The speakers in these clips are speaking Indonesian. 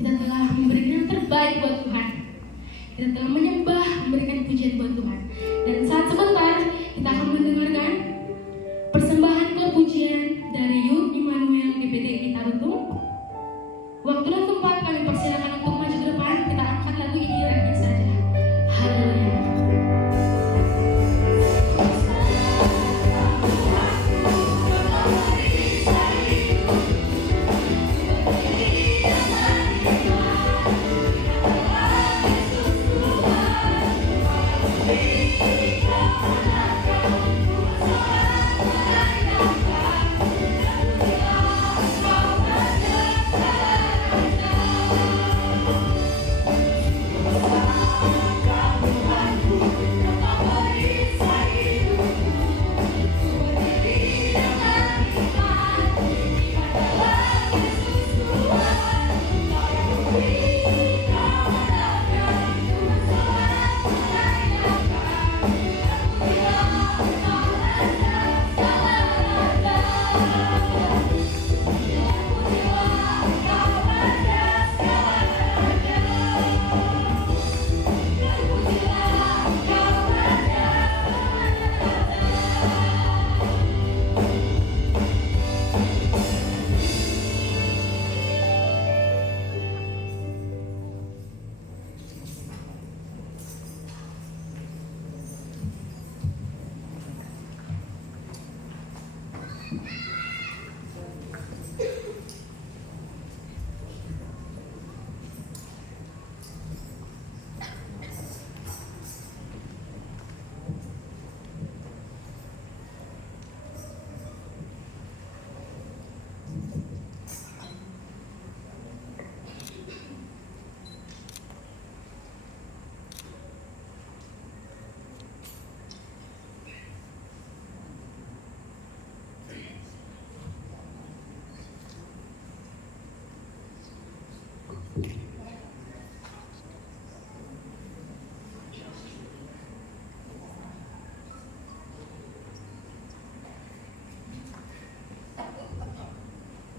Kita telah memberikan yang terbaik buat Tuhan. Kita telah menyembah, memberikan pujian buat Tuhan. Dan saat sebentar kita akan mendengarkan persembahan kepujian dari Youth Immanuel GPDI Tarutung. Waktu dan tempat kami persilakan untuk maju ke depan. Kita angkat lagu ini remix saja. Haleluya.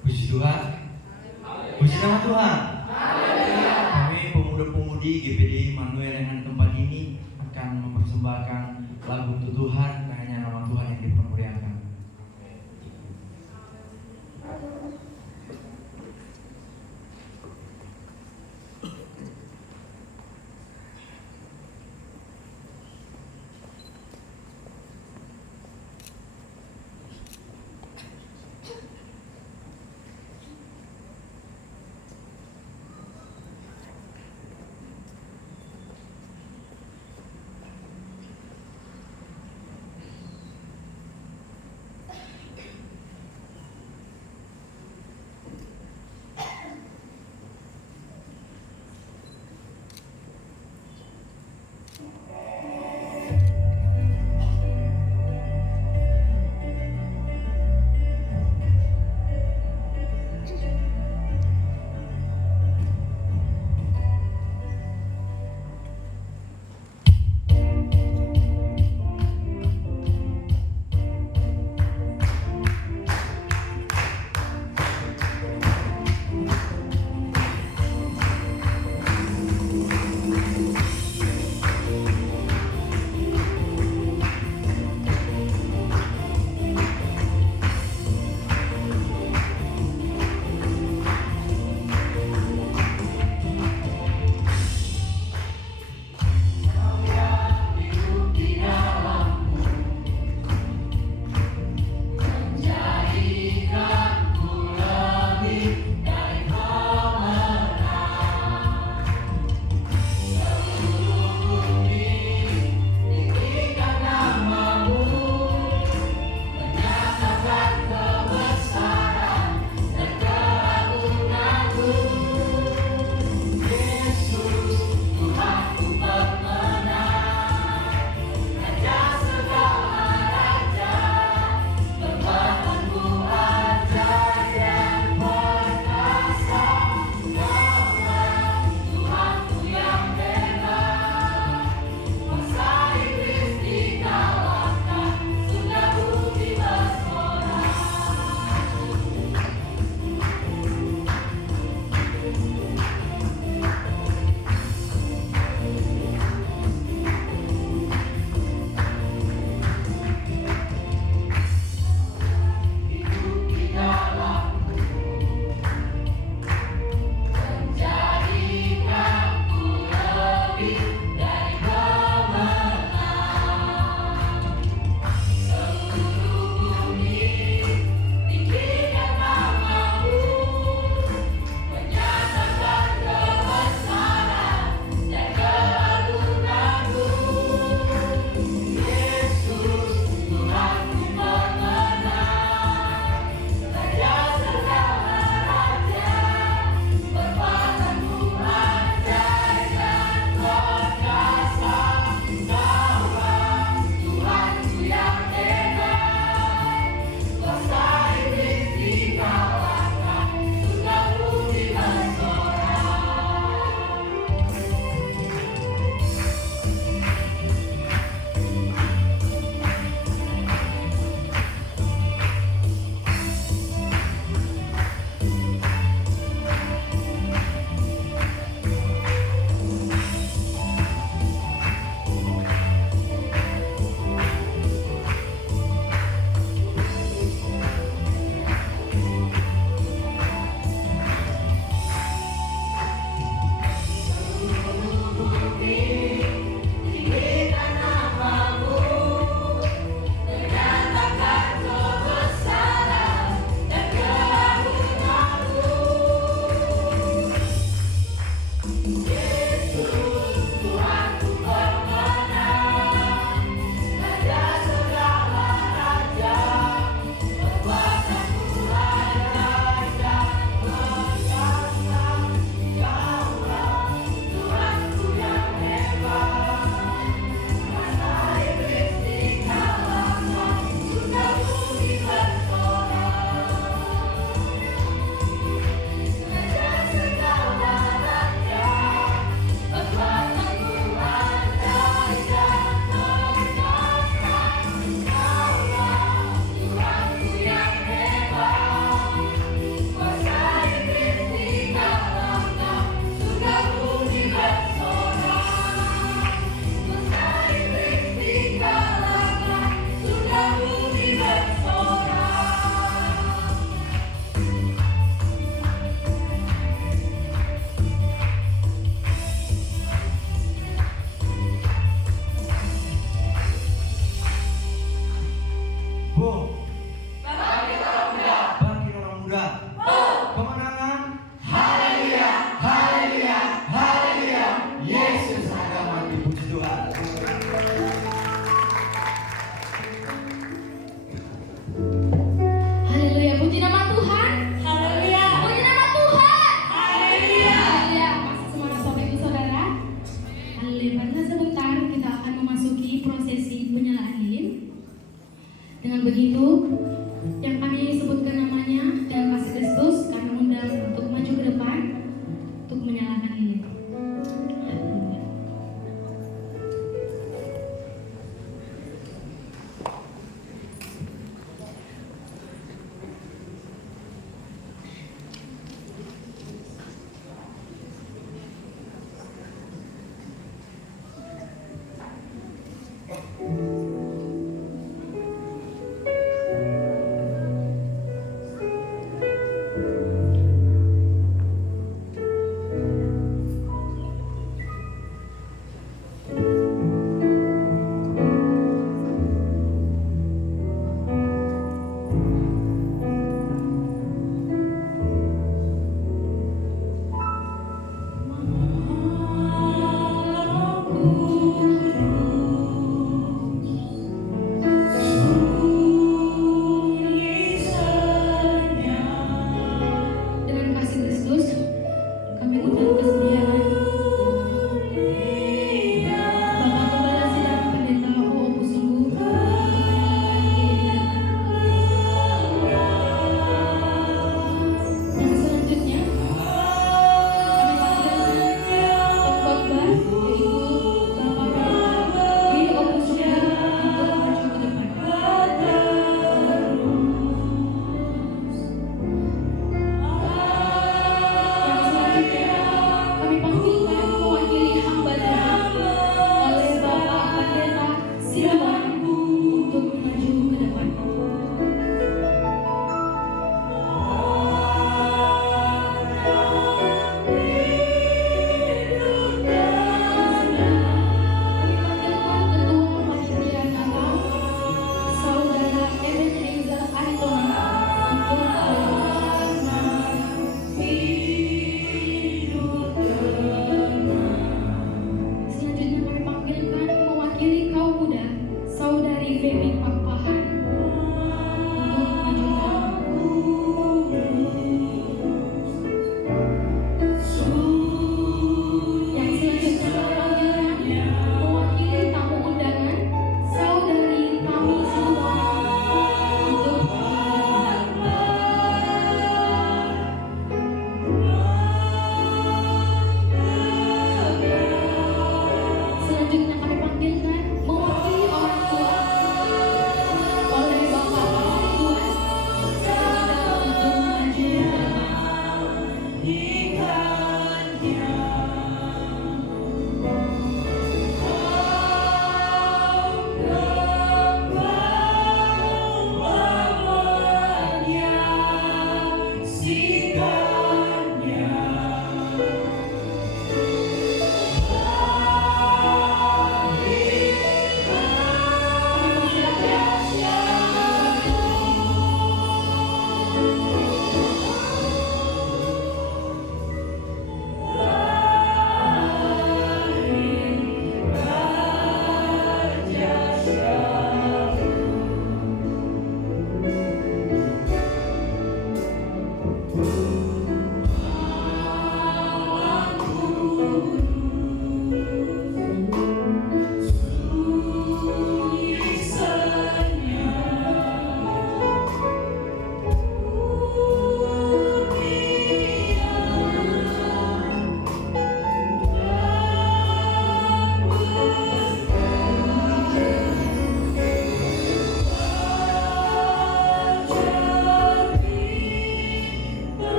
Puji Tuhan, puji nama Tuhan. Kami pemuda-pemudi GPDI Immanuel yang tempat ini akan mempersembahkan lagu untuk Tuhan, hanya nama Tuhan yang dipermuliakan.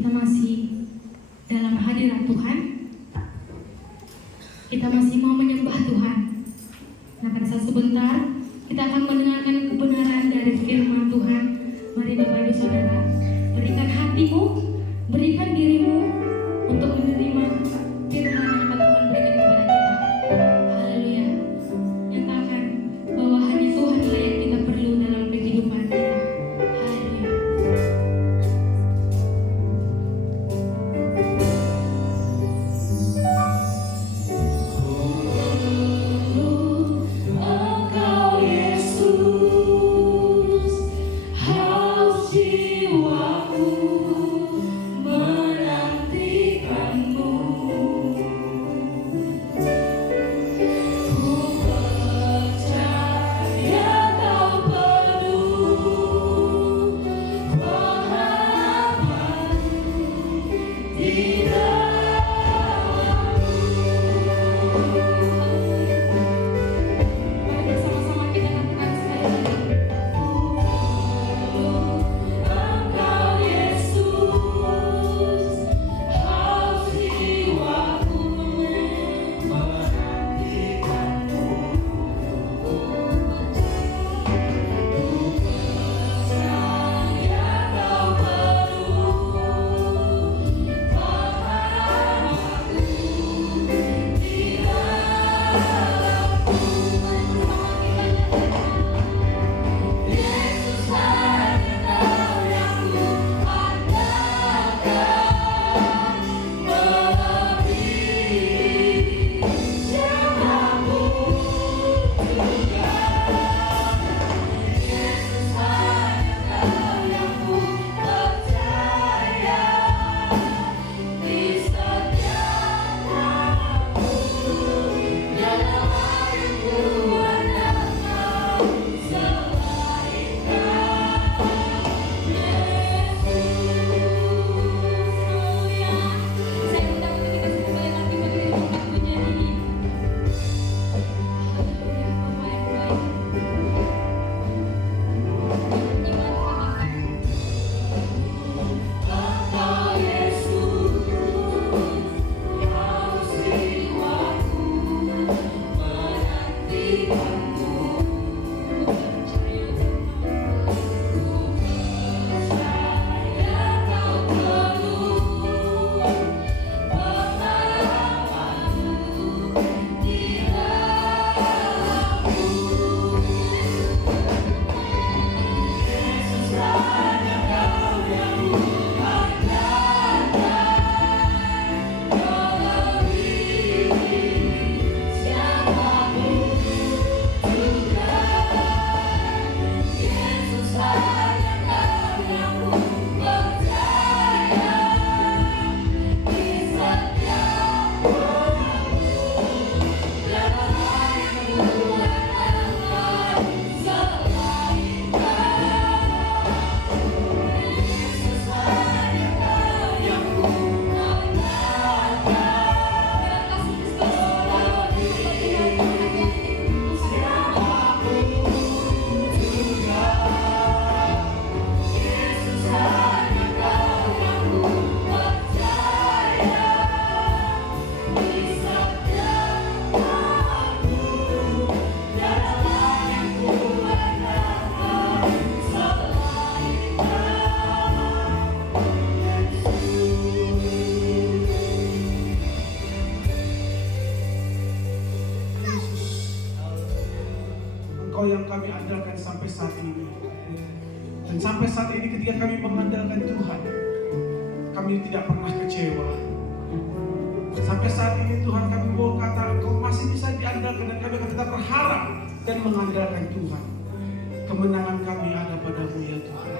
kita masih dalam hadirat Tuhan. Kita masih mau menyembah Tuhan. Nah, pada saat sebentar kita akan mendengarkan kebenaran dari firman Tuhan. Mari Bapak Ibu Saudara, berikan hatimu, berikan dirimu untuk menerima firman yang akan Tuhan berikan kepada kita. Haleluya. Nyatakan bahwa hanya Tuhan yang kita perlu dalam kehidupan kita. Haleluya. Engkau Yesus, haus jiwaku menantikanmu. Ku percaya kau penuh pengharapanku di Mari bersama-sama kita katakan sekali lagi. Engkau Yesus, haus jiwaku menantikanmu. Ku percaya kau penuh pengharapanku di dalamku. Yesus hanya Kau yang ku andalkan, melebihi siapapun juga. Yesus hanya Kau yang ku percaya, di setiap langkahku, dalam hidupku ada Kau selain Kau, Yesus. Haleluya. Saya undang untuk kita semua yang lagi berdiri di tempat pujian ini. Haleluya, Bapa yang baik. Iman katakan. Engkau Yesus, haus jiwaku menantikanmu. Ku percaya Kau penuh pengharapanku di dalamku. Yesus hanya Kau yang ku andalkan, melebihi siapapun juga. Yesus hanya Kau yang ku percaya, di setiap langkahku, dalam hidupku ada Kau selain Kau. Yesus hanya Kau yang ku andalkan, melebihi siapapun juga. Yesus hanya Kau yang ku percaya, di setiap langkahku, dalam hidupku ada Kau selain Engkau yang kami andalkan sampai saat ini. Dan sampai saat ini ketika kami mengandalkan Tuhan, kami tidak pernah kecewa. Sampai saat ini Tuhan kami mau kata Engkau masih bisa diandalkan, dan kami akan tetap berharap dan mengandalkan Tuhan. Kemenangan kami ada padamu ya Tuhan.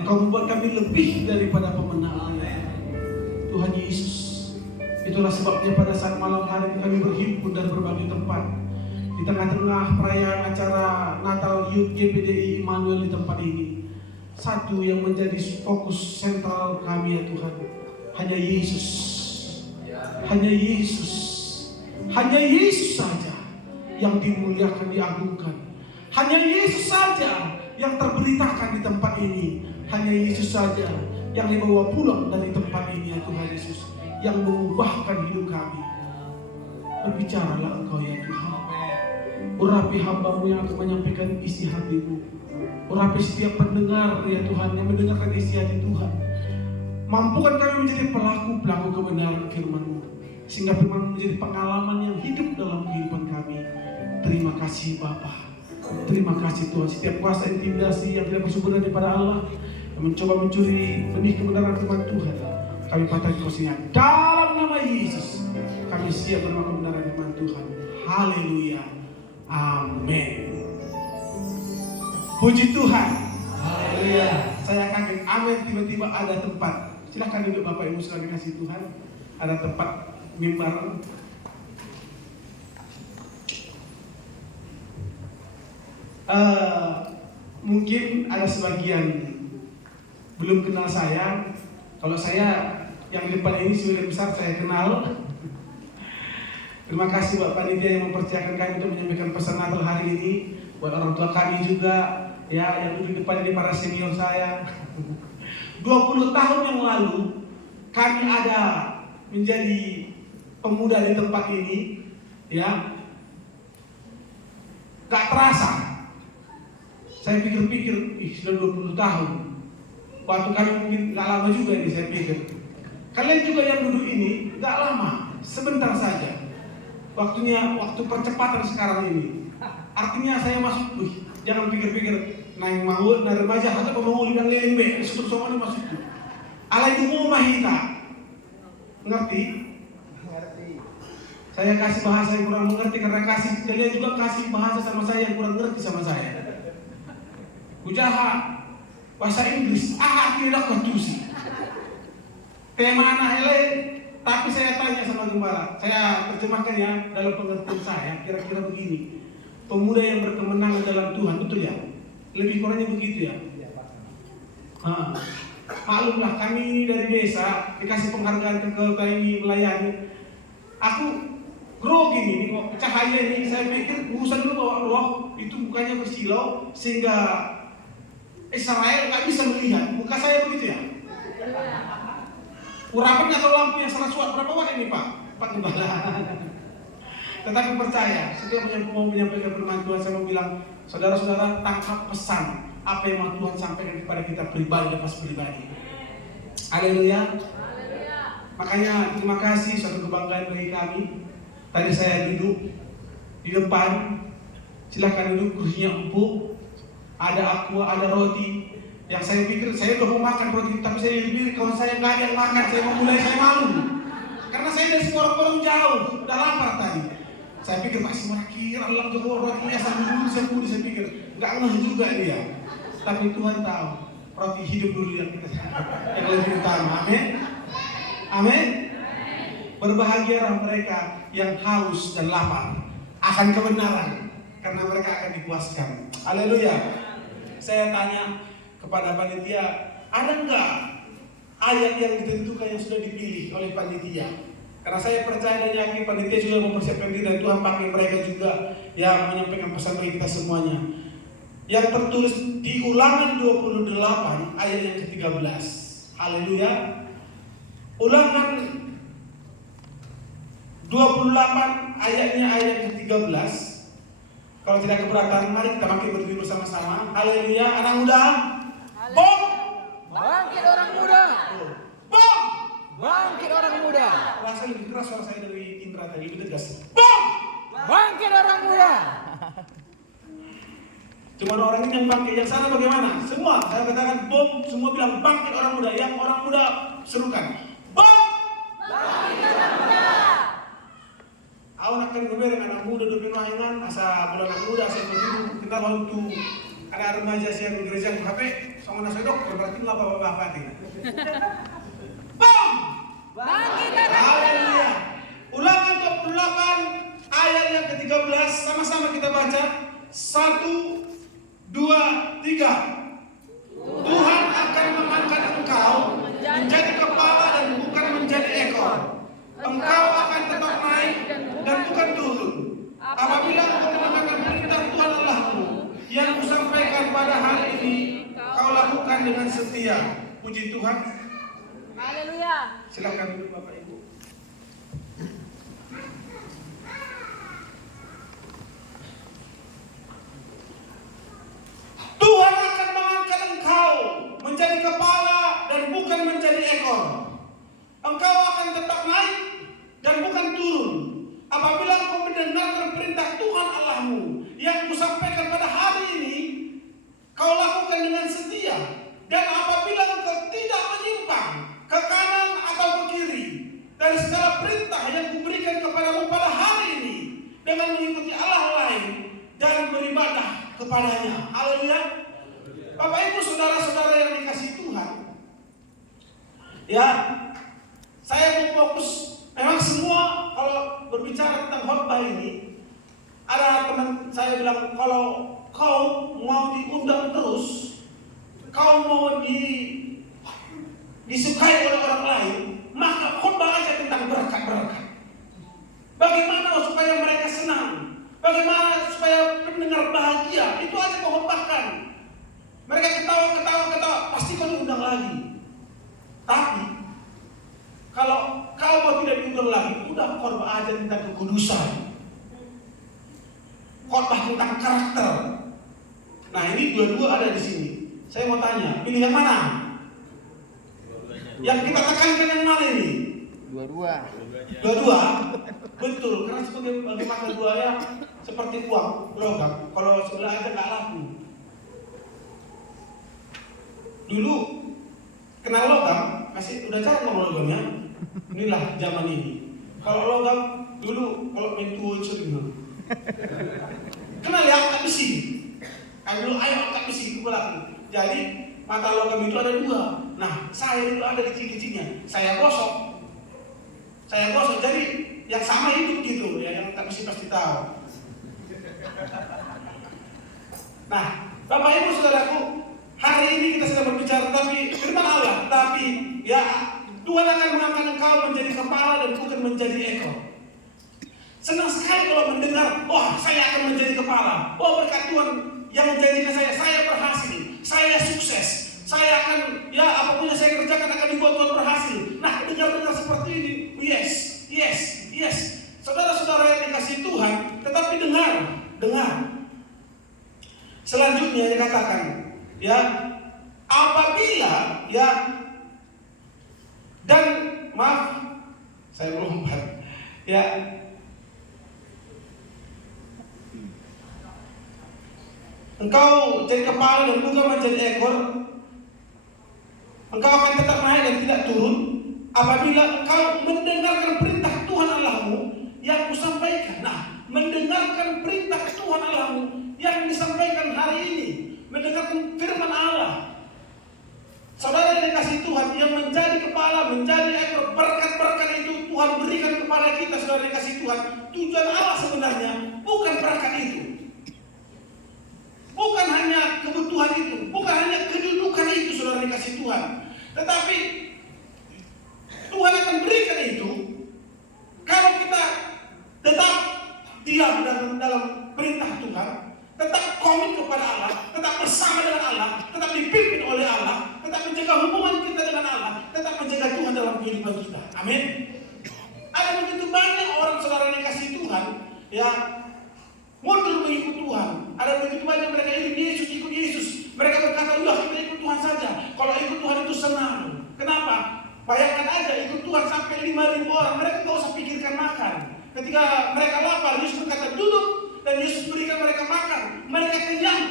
Engkau membuat kami lebih daripada pemenang ya Tuhan Yesus. Itulah sebabnya pada saat malam hari ini kami berhimpun dari berbagai tempat, di tengah-tengah perayaan acara Natal Youth GPDI Immanuel di tempat ini. Satu yang menjadi fokus sentral kami ya Tuhan, hanya Yesus. Hanya Yesus. Hanya Yesus saja yang dimuliakan, diagungkan. Hanya Yesus saja yang terberitakan di tempat ini. Hanya Yesus saja yang dibawa pulang dari tempat ini ya Tuhan Yesus, yang mengubahkan hidup kami. Berbicaralah Engkau ya Tuhan. Urapi hamba-Mu yang akan menyampaikan isi hati-Mu. Urapi setiap pendengar ya Tuhan yang mendengarkan isi hati Tuhan. Mampukan kami menjadi pelaku-pelaku kebenaran firman-Mu, sehingga firman-Mu menjadi pengalaman yang hidup dalam kehidupan kami. Terima kasih Bapa. Terima kasih Tuhan. Setiap kuasa intimidasi yang tidak bersumber daripada Allah, yang mencoba mencuri benih kebenaran firman Tuhan, kami patah kosongnya dalam nama Yesus. Kami siap menerima kebenaran firman Tuhan. Haleluya. Amin. Puji Tuhan. Haleluya. Saya kaget. Amin. Tiba-tiba ada tempat. Silahkan duduk Bapak Ibu sekalian kasih Tuhan. Ada tempat mimbar. Mungkin ada sebagian belum kenal saya. Kalau saya yang di depan ini sebagian besar saya kenal. Terima kasih Bapak Panitia yang mempercayakan kami untuk menyampaikan pesan Natal hari ini. Buat orang tua kami juga, ya, yang duduk di depan ini para senior saya. 20 tahun yang lalu kami ada menjadi pemuda di tempat ini, ya. Gak terasa. Saya pikir-pikir, sudah 20 tahun. Waktu kami mungkin gak lama juga ini saya pikir. Kalian juga yang duduk ini gak lama, sebentar saja. Waktunya, waktu percepatan sekarang ini. Artinya saya masuk, jangan pikir-pikir naik maut, naik remaja, atau pembangun dan lembe, sebut semua ini masuk. Alai dumo mahita. Ngerti? Saya kasih bahasa yang kurang mengerti karena kasih kalian juga kasih bahasa sama saya yang kurang ngerti sama saya. Ujaha bahasa Inggris, tidak kontusi. Tema anak ele, tapi saya tanya sama gembala, saya terjemahkan ya dalam pengertian saya, kira-kira begini. Pemuda yang berkemenangan dalam Tuhan, betul ya? Lebih kurangnya begitu ya? Maklumlah kami ini dari desa dikasih penghargaan ke kota ini melayani. Aku grogi ini, cahaya ini saya pikir urusan dulu bawa roh itu mukanya bersilau sehingga Israel nggak bisa melihat. Muka saya begitu ya? Urapan atau lampu yang 100 watt berapa watt ini Pak Gembala? Tetapi percaya, setiap mau menyampaikan firman Tuhan, saya mau bilang, saudara-saudara tangkap pesan apa yang Tuhan sampaikan kepada kita pribadi dan pas pribadi. Haleluya. Makanya terima kasih, suatu kebanggaan bagi kami. Tadi saya duduk di depan, silakan duduk, kursinya empuk, ada aqua, ada roti. Yang saya pikir saya udah mau makan roti, tapi saya pikir kalau saya nggak ada yang makan, saya mau mulai saya malu. Karena saya dari Semarang jauh, udah lapar tadi. Saya pikir masih kira Allah tuh rotinya sambil dulu saya pikir nggak ngeh juga dia. Tapi Tuhan tahu roti hidup dulu yang lebih utama. Amin. Amin. Berbahagialah mereka yang haus dan lapar akan kebenaran, karena mereka akan dipuaskan. Haleluya. Saya tanya kepada panitia, ada nggak ayat yang ditentukan yang sudah dipilih oleh panitia? Karena saya percaya dan yakin panitia juga mempersiapkan diri dan Tuhan pakai mereka juga yang menyampaikan pesan bagi kita semuanya. Yang tertulis di Ulangan 28 ayat yang ke-13. Haleluya. Ulangan 28 ayatnya ayat yang ke-13. Kalau tidak keberatan, mari kita pakai berdiri bersama-sama. Haleluya. Anak muda, bom! Bangkit orang muda. Bom! Bangkit orang muda. Rasa lebih keras suara saya dari Indra tadi, lebih tegas. Bom! Bangkit orang muda. Cuma orang ini yang bangkit, yang sana bagaimana? Semua, saya katakan bom, semua bilang bangkit orang muda. Yang orang muda serukan, bom! Bangkit orang muda. Awan akan berbeda anak muda duduk mainan, asa bulan anak muda, asa berdua. Kita bantu anak remaja siang di gereja HP, sama nasi dok, berarti nggak apa-apa tidak. Bom! Bangkit orang muda. Haleluya. Ulangan 28 ayat yang ke-13, sama-sama kita baca. 1, 2, 3. Tuhan akan mengangkat engkau menjadi kepala dan bukan menjadi ekor. Engkau akan tetap naik dan bukan turun. Apabila engkau mendengarkan perintah Tuhan Allahmu yang kusampaikan pada hari ini, kau lakukan dengan setia. Puji Tuhan. Haleluya. Silakan dulu Bapak Ibu. Tuhan akan mengangkat engkau menjadi kepala dan bukan menjadi ekor. Engkau akan tetap naik dan bukan turun. Apabila engkau mendengarkan perintah Tuhan Allahmu yang kusampaikan pada hari ini, kau lakukan dengan setia. Dan apabila engkau tidak menyimpang ke kanan atau ke kiri dari segala perintah yang kuberikan kepadamu pada hari ini, dengan mengikuti Allah lain dan beribadah kepadanya. Haleluya. Bapak Ibu saudara-saudara yang dikasihi Tuhan, ya, saya mau fokus. Memang semua kalau berbicara tentang khotbah ini, ada teman saya bilang, kalau kau mau diundang terus, kau mau disukai oleh orang lain, maka khotbah aja tentang berkat-berkat. Bagaimana supaya mereka senang, bagaimana supaya pendengar bahagia, itu aja kau khotbahkan. Mereka ketawa, pasti kau diundang lagi. Tapi kalau kau mau tidak diundang lagi, udah khotbah aja tentang kekudusan, khotbah tentang karakter. Nah, ini dua-dua ada di sini. Saya mau tanya, pilih yang mana? Yang kita tekankan yang mana ini? Dua-dua. Betul, karena sebagai mata dua ya seperti uang, logam. Kalau sebelah aja nggak laku. Dulu kenal logam, masih udah jarang ngomong logamnya. Inilah zaman ini. Kalau logam dulu kalau main tuo sering. Kenal ya angkat besi. Dulu ayo angkat besi itu berlaku. Jadi mata logam itu ada dua. Nah, saya itu ada kecil-kecilnya. Saya gosok. Jadi yang sama hidup gitu ya, yang angkat besi pasti tahu. Nah, Bapak Ibu Saudaraku, hari ini kita sedang berbicara tapi firman Allah, tapi ya Tuhan akan mengangkat engkau menjadi kepala dan bukan menjadi ekor. Senang sekali kalau mendengar, wah saya akan menjadi kepala. Oh berkat Tuhan yang menjadikan saya berhasil, saya sukses, saya akan, ya apapun yang saya kerjakan akan dibuat Tuhan berhasil. Nah, dengar seperti ini, yes. Saudara-saudara yang dikasihi Tuhan, tetapi dengar. Selanjutnya dikatakan, ya apabila, ya, dan maaf, saya melompat, ya. Engkau jadi kepala dan bukan menjadi ekor. Engkau akan tetap naik dan tidak turun apabila engkau mendengarkan perintah Tuhan Allahmu yang kusampaikan. Nah, mendengarkan perintah Tuhan Allahmu yang disampaikan hari ini, mendengarkan firman Allah. Saudara yang dikasihi Tuhan, yang menjadi kepala, menjadi ekor, berkat-berkat itu Tuhan berikan kepada kita, saudara yang dikasihi Tuhan. Tujuan Allah sebenarnya bukan berkat itu. Bukan hanya kebutuhan itu, bukan hanya kedudukan itu, saudara dikasih Tuhan. Tetapi Tuhan akan berikan itu kalau kita tetap diam dalam perintah Tuhan, tetap komit kepada Allah, tetap bersama dengan Allah, tetap dipimpin oleh Allah, tetap menjaga hubungan kita dengan Allah, tetap menjaga Tuhan dalam kehidupan kita. Amin. Ada begitu banyak orang, saudara dikasih Tuhan, ya, mundur mengikut Tuhan. Ada begitu banyak mereka ikut Yesus. Mereka berkata, udah kita ikut Tuhan saja. Kalau ikut Tuhan itu senang. Kenapa? Bayangkan aja ikut Tuhan sampai 5.000 orang. Mereka tidak usah pikirkan makan. Ketika mereka lapar, Yesus berkata duduk dan Yesus berikan mereka makan. Mereka kenyang.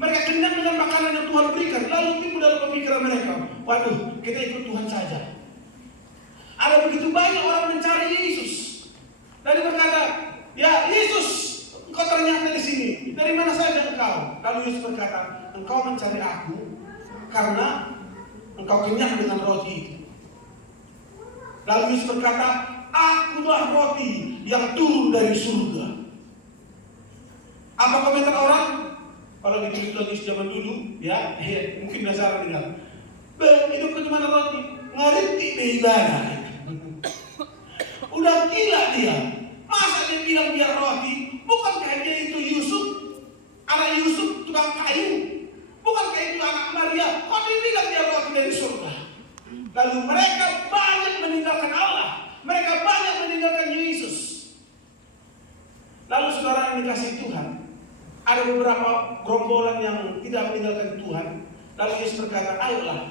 Mereka kenyang dengan makanan yang Tuhan berikan. Lalu timbul dalam pemikiran mereka, waduh, kita ikut Tuhan saja. Ada begitu banyak orang mencari Yesus. Lalu berkata, ya Yesus, engkau ternyata di sini. Dari mana saja engkau? Lalu Yesus berkata, engkau mencari aku karena engkau kenyang dengan roti itu. Lalu Yesus berkata, akulah roti yang turun dari surga. Apa komentar orang? Kalau di Yesus zaman dulu, ya mungkin dasar bilang, hidup ke mana roti? Ngerti ibadah. Udah gila dia. Masa dia bilang biar roti? Bukankah dia itu Yusuf? Anak Yusuf tukang kayu? Bukankah itu itu anak Maria, kok dibilang dia roti dari surga? Lalu mereka banyak meninggalkan Allah. Mereka banyak meninggalkan Yesus. Lalu saudara yang dikasihi Tuhan, ada beberapa gerombolan yang tidak meninggalkan Tuhan. Lalu Yesus berkata, ayolah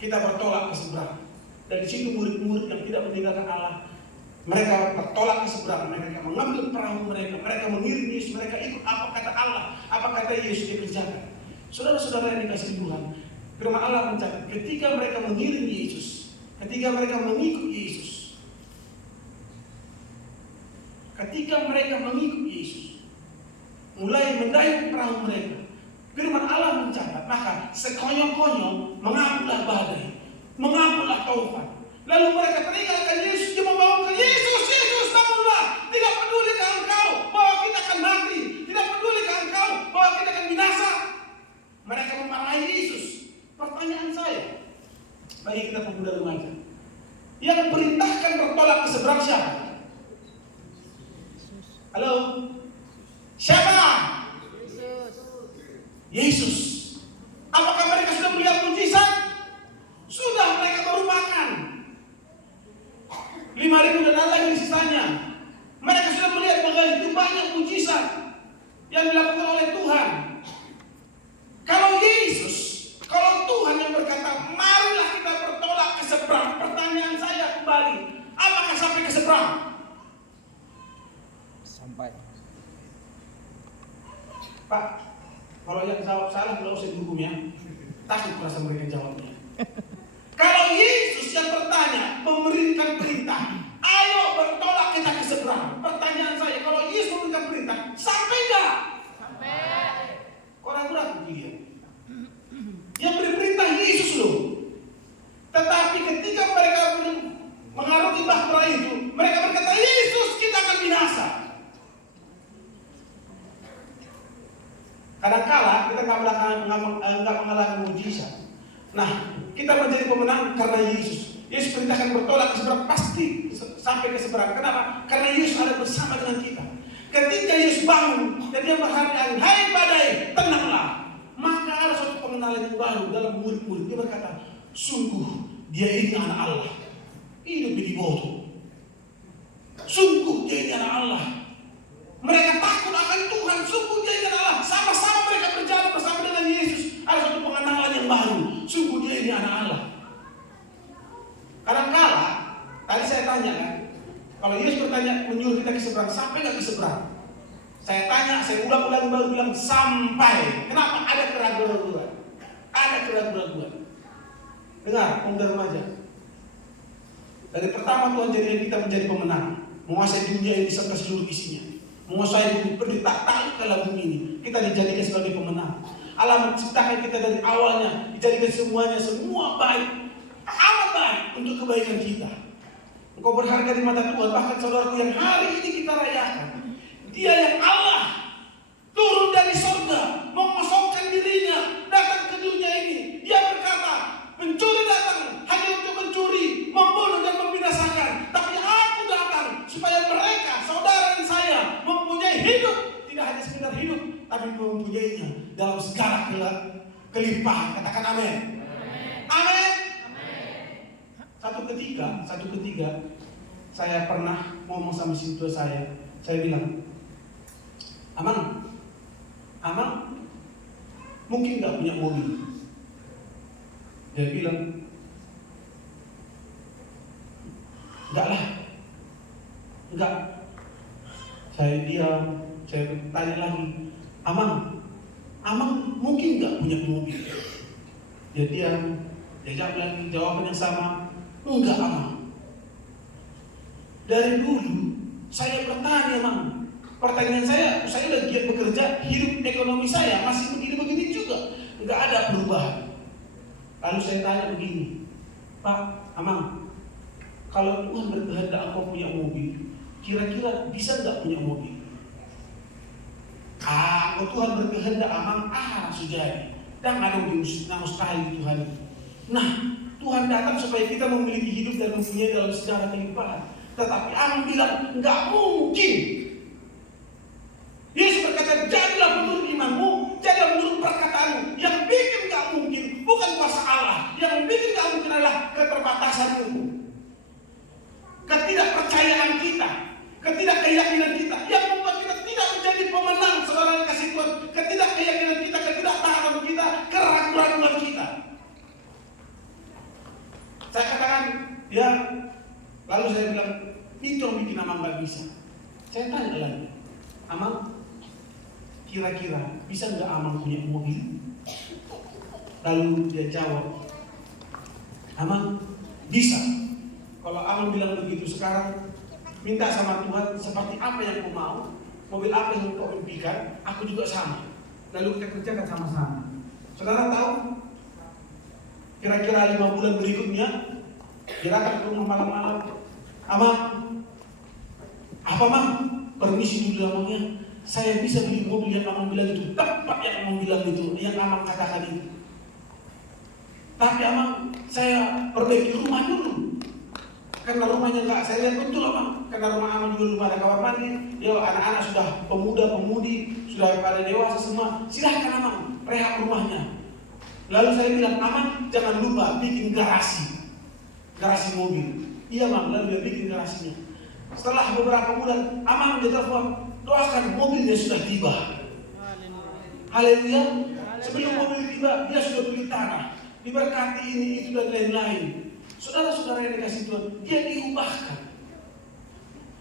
kita bertolak ke seberang. Dan di situ murid-murid yang tidak meninggalkan Allah, mereka bertolak ke seberang. Mereka mengambil perahu mereka, mereka mengiring Yesus, mereka ikut apa kata Allah, apa kata Yesus dikerjakan. Saudara-saudara yang dikasihi Tuhan, firman Allah mencatat ketika mereka mengiring Yesus, ketika mereka mengikut Yesus, mulai mendayung perahu mereka, firman Allah mencatat, maka sekonyong-konyong mengambillah badai, mengambillah taufan. Lalu mereka meninggalkan Yesus, dia membawa ke Yesus, Yesus bangunlah, tidak peduli ke engkau bahwa kita akan mati, tidak peduli ke engkau bahwa kita akan binasa. Mereka memarahi Yesus. Pertanyaan saya bagi kita pemuda remaja, yang perintahkan bertolak ke seberang siapa? Halo? Siapa? Yesus. Apakah mereka sudah melihat mujizat? Sudah, mereka baru makan 5.000 dan lagi sisanya. Mereka sudah melihat begitu banyak mujizat yang dilakukan oleh Tuhan. Kalau Yesus, kalau Tuhan yang berkata, marilah kita bertolak ke seberang. Pertanyaan saya kembali, apakah sampai ke seberang? Sampai. Pak, kalau yang jawab salah, nggak usah dihukum ya. Takut merasa mereka jawabnya. Kalau Yesus yang bertanya, memberikan perintah, ayo bertolak kita ke seberang. Pertanyaan saya, kalau Yesus memberikan perintah, sampai nggak? Sampai. Kok ragu-ragu dia? Yang beri perintah Yesus loh. Tetapi ketika mereka mengarungi bahtera itu, mereka berkata, Yesus, kita akan binasa. Kadang-kala kita nggak mengalami mujizat. Nah, kita menjadi pemenang karena Yesus. Yesus perintahkan bertolak ke seberang, pasti sampai ke seberang. Kenapa? Karena Yesus ada bersama dengan kita. Ketika Yesus bangun dan dia berkata, hai badai, tenanglah. Maka ada suatu pengenalan yang baru dalam murid-murid. Dia berkata, sungguh dia ini anak Allah. Hidup di bodoh. Sungguh dia ini anak Allah. Mereka takut akan Tuhan. Sungguh dia ini anak Allah. Sama-sama mereka berjalan bersama dengan Yesus. Ada suatu pengenalan yang baru. Sungguh dia ini anak Allah. Kadang-kala, tadi saya tanya kan, kalau Yesus bertanya menyuruh kita ke seberang, sampai nggak ke seberang? Saya tanya, saya ulang-ulang baru bilang sampai. Kenapa? Ada keraguan-keraguan. Ada keraguan-keraguan. Dengar, pemuda remaja. Dari pertama Tuhan jadikan kita menjadi pemenang, menguasai dunia ini serta seluruh isinya, menguasai bumi tak tahu kalau bumi ini. Kita dijadikan sebagai pemenang. Allah menciptakan kita dari awalnya, dijadikan semuanya semua baik, amat baik untuk kebaikan kita. Engkau berharga di mata Tuhan. Bahkan saudaraku yang hari ini kita rayakan, Dia yang Allah turun dari surga, mengosongkan dirinya, datang ke dunia ini. Dia berkata, pencuri datang hanya untuk mencuri, membunuh dan membinasakan. Tapi aku datang supaya mereka, saudara dan saya, mempunyai hidup. Tidak hanya sekedar hidup, tapi mempunyainya dalam segala kelimpahan. Katakan amin. Amin. Satu ketika saya pernah ngomong sama si tua saya bilang, Amang, mungkin nggak punya mobil. Dia bilang, enggak. Saya diam, saya tanya lagi, Amang mungkin nggak punya mobil. Dia diam, dia jawab lagi jawaban yang sama, enggak Amang. Dari dulu saya bertanya Amang. Pertanyaan saya lagi bekerja, hidup ekonomi saya masih begini-begini juga, nggak ada perubahan. Lalu saya tanya begini, Pak Amang, kalau Tuhan berkehendak engkau punya mobil, kira-kira bisa nggak punya mobil? Kalau Tuhan berkehendak Amang, sudah, dan ada mustahil Tuhan. Nah, Tuhan datang supaya kita memiliki hidup dan mempunyai dalam sejarah kelimpahan. Tetapi Amang bilang nggak mungkin. Yesus berkata, jadilah menurut imanmu, jadilah menurut perkataanmu. Yang bikin Ya, lalu saya bilang, itu yang bikin Amang nggak bisa. Saya tanya lagi, Amang, kira-kira bisa nggak Amang punya mobil? Lalu dia jawab, Amang, bisa. Kalau Amang bilang begitu sekarang, minta sama Tuhan seperti apa yang kau mau, mobil apa yang kau impikan, aku juga sama. Lalu kita kerjakan sama-sama. Saudara tahu, kira-kira 5 bulan berikutnya, gerakan ke rumah malam-malam, Amang, apa Mang? Permisi dulu Amangnya, saya bisa beli mobil yang Amang bilang itu, tepat yang Amang bilang itu, yang Amang katakan itu. Tapi Amang, saya perbaiki rumah dulu. Karena rumahnya enggak, saya lihat betul Amang. Karena rumah Amang juga rumah ada kamar mandi. Ya anak-anak sudah pemuda-pemudi, sudah pada dewasa semua. Silahkan Amang, rehab rumahnya. Lalu saya bilang, Amang jangan lupa bikin garasi mobil. Iya Mang, lalu dia bikin garasinya. Setelah beberapa bulan, Amang dia telepon, doakan mobilnya sudah tiba. Haleluya. Sebelum mobil tiba, dia sudah beli tanah, diberkati ini, itu dan lain-lain. Saudara-saudara yang dikasih Tuhan, dia diubahkan.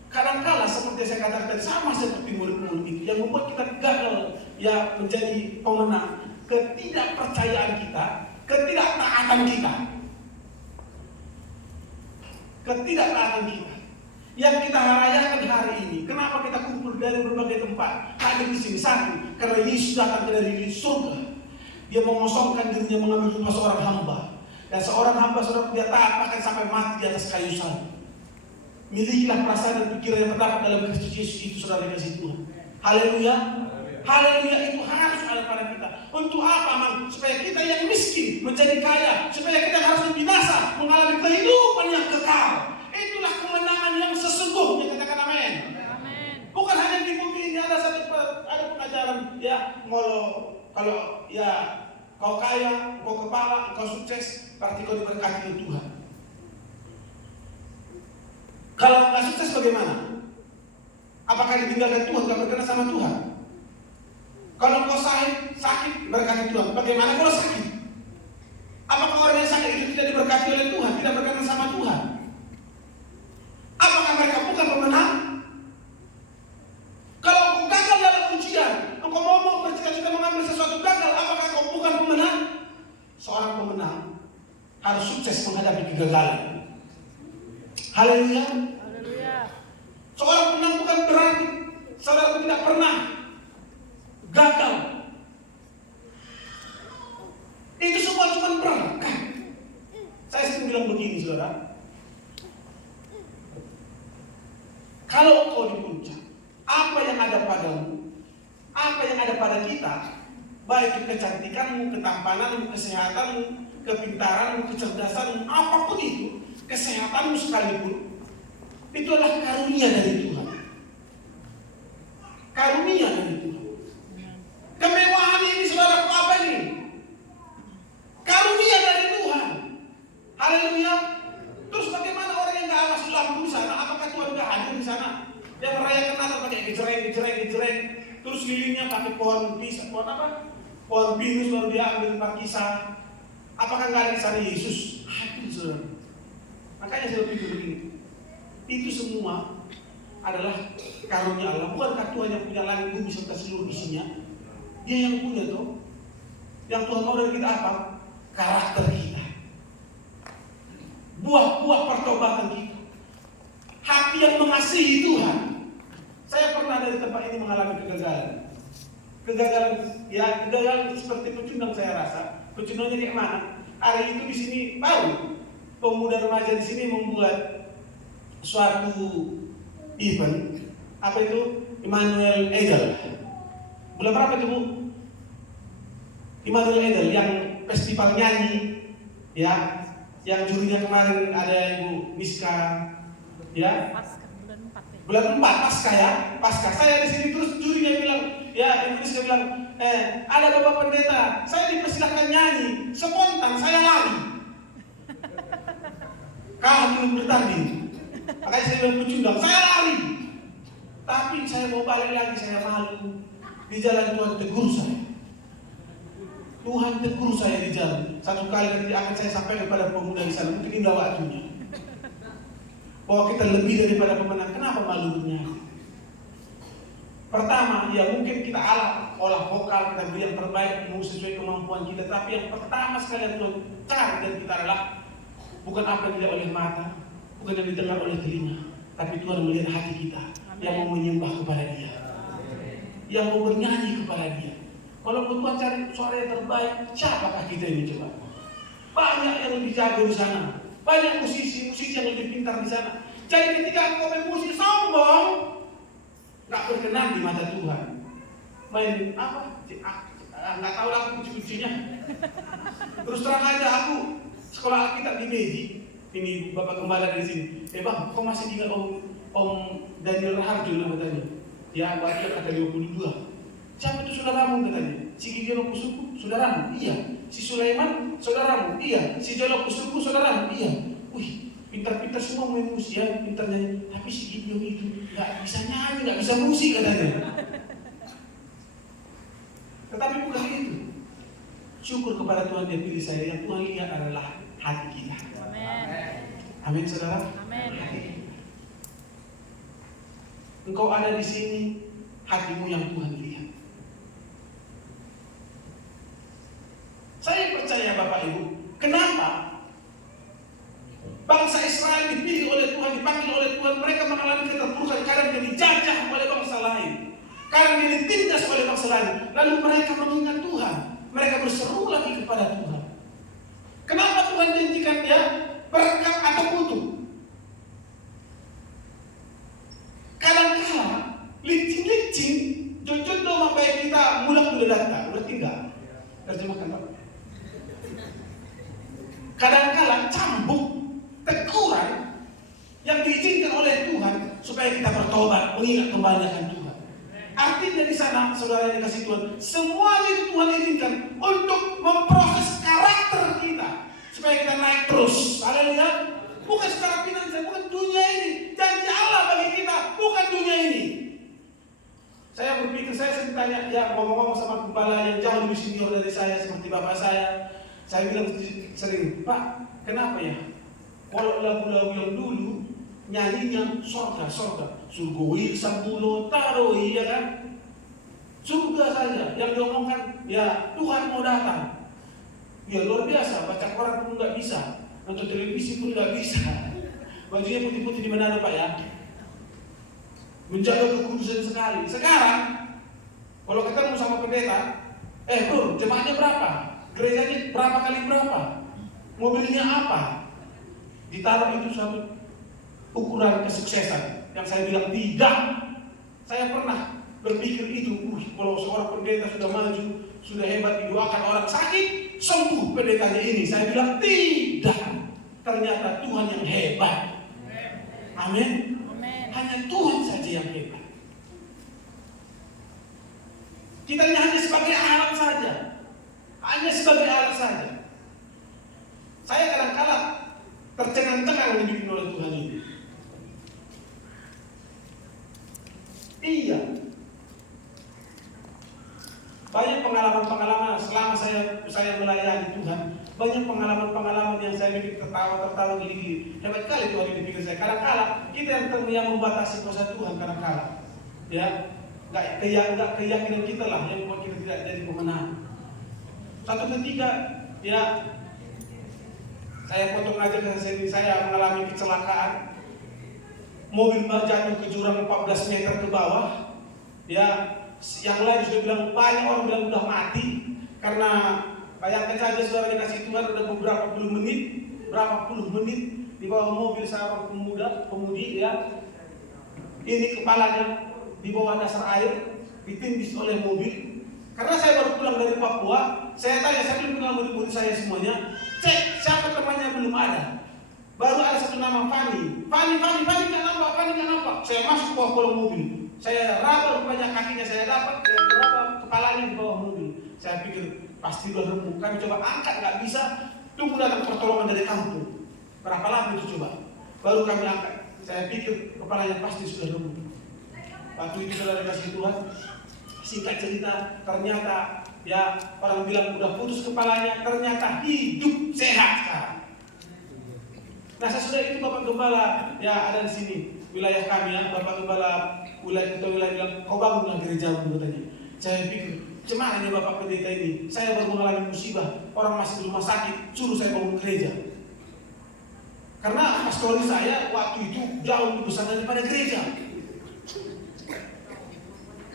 Kadang-kala seperti saya katakan, sama seperti murid-murid itu, yang membuat kita gagal ya menjadi pemenang, ketidakpercayaan kita, ketidaktaatan kita. Ketidaktaatan kita yang kita rayakan hari ini. Kenapa kita kumpul dari berbagai tempat? Hadir di sini satu, karena Yesus datang dari surga. Dia mengosongkan dirinya mengambil rumah seorang hamba. Dan seorang hamba saudara dia taat bahkan sampai mati di atas kayu salib. Milikilah perasaan dan pikiran yang terdapat dalam Kristus Yesus itu saudara kasih Tuhan. Haleluya. Haleluya, itu harus ada pada kita. Untuk apa Mang? Supaya kita yang miskin menjadi kaya. Supaya kita harus binasa mengalami kehidupan yang kekal. Itulah kemenangan yang sesungguhnya, katakan amin. Bukan hanya di bumi ini ada pengajaran ya, kalau ya kau kaya, kau kepala, kau sukses, berarti kau diberkati oleh Tuhan. Kalau nggak sukses bagaimana? Apakah ditinggalkan Tuhan, gak berkenan sama Tuhan? Kalau kau sakit, berkati Tuhan. Bagaimana kalau sakit? Apakah orang yang sakit itu tidak diberkati oleh Tuhan, tidak berkenan sama Tuhan? Apakah mereka bukan pemenang? Kalau kau gagal dalam ujian, kau mau bercita-cita mengambil sesuatu gagal, apakah kau bukan pemenang? Seorang pemenang harus sukses menghadapi kegagalan. Haleluya. Seorang pemenang bukan berarti saudara tidak pernah gagal. Itu semua cuma berangkat. Saya sering bilang begini saudara, kalau kau di puncak, apa yang ada padamu, apa yang ada pada kita, baik kecantikanmu, ketampananmu, kesehatanmu, kepintaranmu, kecerdasanmu, apapun itu, kesehatanmu sekalipun, itu adalah karunia dari Tuhan. Karunia dari Tuhan. Kemewahan ini saudara apa ini? Karunia dari Tuhan. Haleluya. Terus bagaimana orang yang gak masuk lampu di sana? Apakah Tuhan gak hadir di sana? Dia merayakan Natal pakai gejreng. Terus lilinnya pakai pohon pisang, pohon apa? Pohon pinus baru dia ambil pakisah. Apakah gak ada di sana Yesus? Hadir saudara. Makanya saya pikir begini. Itu semua adalah karunia Allah. Bukankah Tuhan yang punya langit bumi serta seluruh isinya? Dia yang punya tuh. Yang Tuhan mau dari kita apa? Karakter kita, buah-buah pertobatan kita, hati yang mengasihi Tuhan. Saya pernah dari tempat ini mengalami kegagalan. Kegagalan seperti pecundang saya rasa. Pecundangnya kayak mana? Hari itu di sini baru pemuda remaja di sini membuat suatu event. Apa itu? Immanuel Edel. Bulan berapa itu Bu? Immanuel Edel yang festival nyanyi, ya, yang jurinya kemarin ada Ibu Miska, ya. Bulan 4 Pasca ya, Pasca. Saya di sini terus jurinya bilang, ya Ibu Miska bilang, ada Bapak Pendeta, saya dipersilakan nyanyi, spontan saya lari. Kalah belum bertanding, makanya saya bilang pecundang, saya lari. Tapi saya mau balik lagi, saya malu. Di jalan Tuhan tegur saya. Tuhan tegur saya di jalan. Satu kali nanti akan saya sampaikan kepada pemuda di sana. Mungkin indah waktunya. bahwa kita lebih daripada pemenang. Kenapa malu bernyanyi? Pertama, ya mungkin kita olah vokal, kita beri yang terbaik sesuai kemampuan kita. Tapi yang pertama sekali yang Tuhan cari dari kita adalah bukan apa yang dilihat oleh mata, bukan yang didengar oleh telinga, tapi Tuhan melihat hati kita yang mau menyembah kepada Dia, yang mau bernyanyi kepada Dia. Kalau Tuhan cari suara yang terbaik, siapakah kita ini coba? Banyak yang lebih jago di sana, banyak musisi yang lebih pintar di sana. Jadi ketika engkau main musik sombong, nggak berkenan di mata Tuhan. Main apa? Nggak tahu lah kunci-kuncinya. Terus terang aja aku sekolah Alkitab di Beji. Ini Bapak Gembala dari sini. Bang, kau masih ingat Om Daniel Raharjo namanya? Ya, dia kata 52. Siapa itu saudaramu katanya? Si Gideon Kusuku, saudaramu? Iya. Si Sulaiman, saudaramu? Iya. Si Jolo Kusuku, saudaramu? Iya. Wih, pintar-pintar semua main musik ya, pintar nyanyi. Tapi si Gideon itu nggak bisa nyanyi, nggak bisa musik katanya. Tetapi bukan itu. Syukur kepada Tuhan dia pilih saya. Yang Tuhan lihat adalah hati kita. Amin, saudara. Amin. Engkau ada di sini, hatimu yang Tuhan lihat. Saya percaya Bapak Ibu, kenapa bangsa Israel dipilih oleh Tuhan, dipanggil oleh Tuhan, mereka mengalami keterpurukan karena dia dijajah oleh bangsa lain, karena dia ditindas oleh bangsa lain. Lalu mereka mengingat Tuhan, mereka berseru lagi kepada Tuhan. Kenapa Tuhan janjikan dia berkat atau kutuk? Kadang-kala licin-licin, jujur dong baik kita mulak udah datang, udah tinggal. Terjemahkan Pak. Kadang-kala cambuk, teguran yang diizinkan oleh Tuhan supaya kita bertobat, mengingat kembali akan Tuhan. Artinya di sana, saudara yang dikasih Tuhan, semuanya itu Tuhan izinkan untuk memproses karakter kita supaya kita naik terus. Haleluya. Bukan secara finansial, bukan dunia ini. Janji Allah bagi kita, bukan dunia ini. Saya berpikir, saya sering tanya, ya ngomong-ngomong sama kepala yang jauh lebih senior dari saya, seperti bapak saya bilang sering, Pak, kenapa ya? Kalau lagu-lagu yang dulu, nyanyinya sorga, surgoi, sambulo, taroi, ya kan? Surga saja, yang diomongkan, ya Tuhan mau datang. Ya luar biasa, baca koran pun nggak bisa, nonton televisi pun nggak bisa. Bajunya putih-putih di mana Pak ya? Menjaga kekudusan sekali. Sekarang, kalau ketemu sama pendeta, bro, jemaahnya berapa? Gerejanya berapa kali berapa? Mobilnya apa? Ditaruh itu satu ukuran kesuksesan. Yang saya bilang tidak. Saya pernah berpikir itu, kalau seorang pendeta sudah maju, sudah hebat, didoakan orang sakit, sembuh pendetanya ini. Saya bilang tidak. Ternyata Tuhan yang hebat. Amin. Hanya Tuhan saja yang hebat. Kita ini hanya sebagai alat saja. Hanya sebagai alat saja. Saya kadang-kala tercengang-cengang dibikin oleh Tuhan ini. Iya. Banyak pengalaman-pengalaman selama saya melayani Tuhan. Banyak pengalaman-pengalaman yang saya bikin tertawa gini-gini. Hebat kali Tuhan ini pikir saya. Kadang-kala kita yang membatasi kuasa Tuhan kadang-kala. Ya, nggak keyakinan kita lah yang membuat kita tidak jadi pemenang. Satu ketika, ya, saya potong aja ke saya mengalami kecelakaan. Mobil jatuh ke jurang 14 meter ke bawah. Ya, yang lain sudah bilang, banyak orang bilang udah mati karena bayangkan saja saudara dikasih Tuhan ada berapa puluh menit di bawah mobil seorang pemudi ya. Ini kepalanya di bawah dasar air, ditindis oleh mobil. Karena saya baru pulang dari Papua, saya tanya, saya belum kenal murid-murid saya semuanya, cek siapa temannya belum ada. Baru ada satu nama Fani nggak nampak. Saya masuk ke bawah kolong mobil, saya raba rupanya kakinya saya dapat, saya raba kepalanya di bawah mobil. Saya pikir pasti udah remuk, kami coba angkat nggak bisa, tunggu datang pertolongan dari kampung. Berapa lama itu coba? Baru kami angkat. Saya pikir kepalanya pasti sudah remuk. Waktu itu saudara kasih Tuhan, singkat cerita, ternyata ya orang bilang udah putus kepalanya, ternyata hidup sehat sekarang. Nah sesudah itu Bapak Gembala ya ada di sini wilayah kami ya, Bapak Gembala wilayah bilang kau bangunlah gereja katanya. Saya pikir cemana nih Bapak Pendeta ini? Saya baru mengalami musibah, orang masih di rumah sakit, suruh saya bangun gereja. Karena pastori saya waktu itu jauh lebih besar daripada gereja.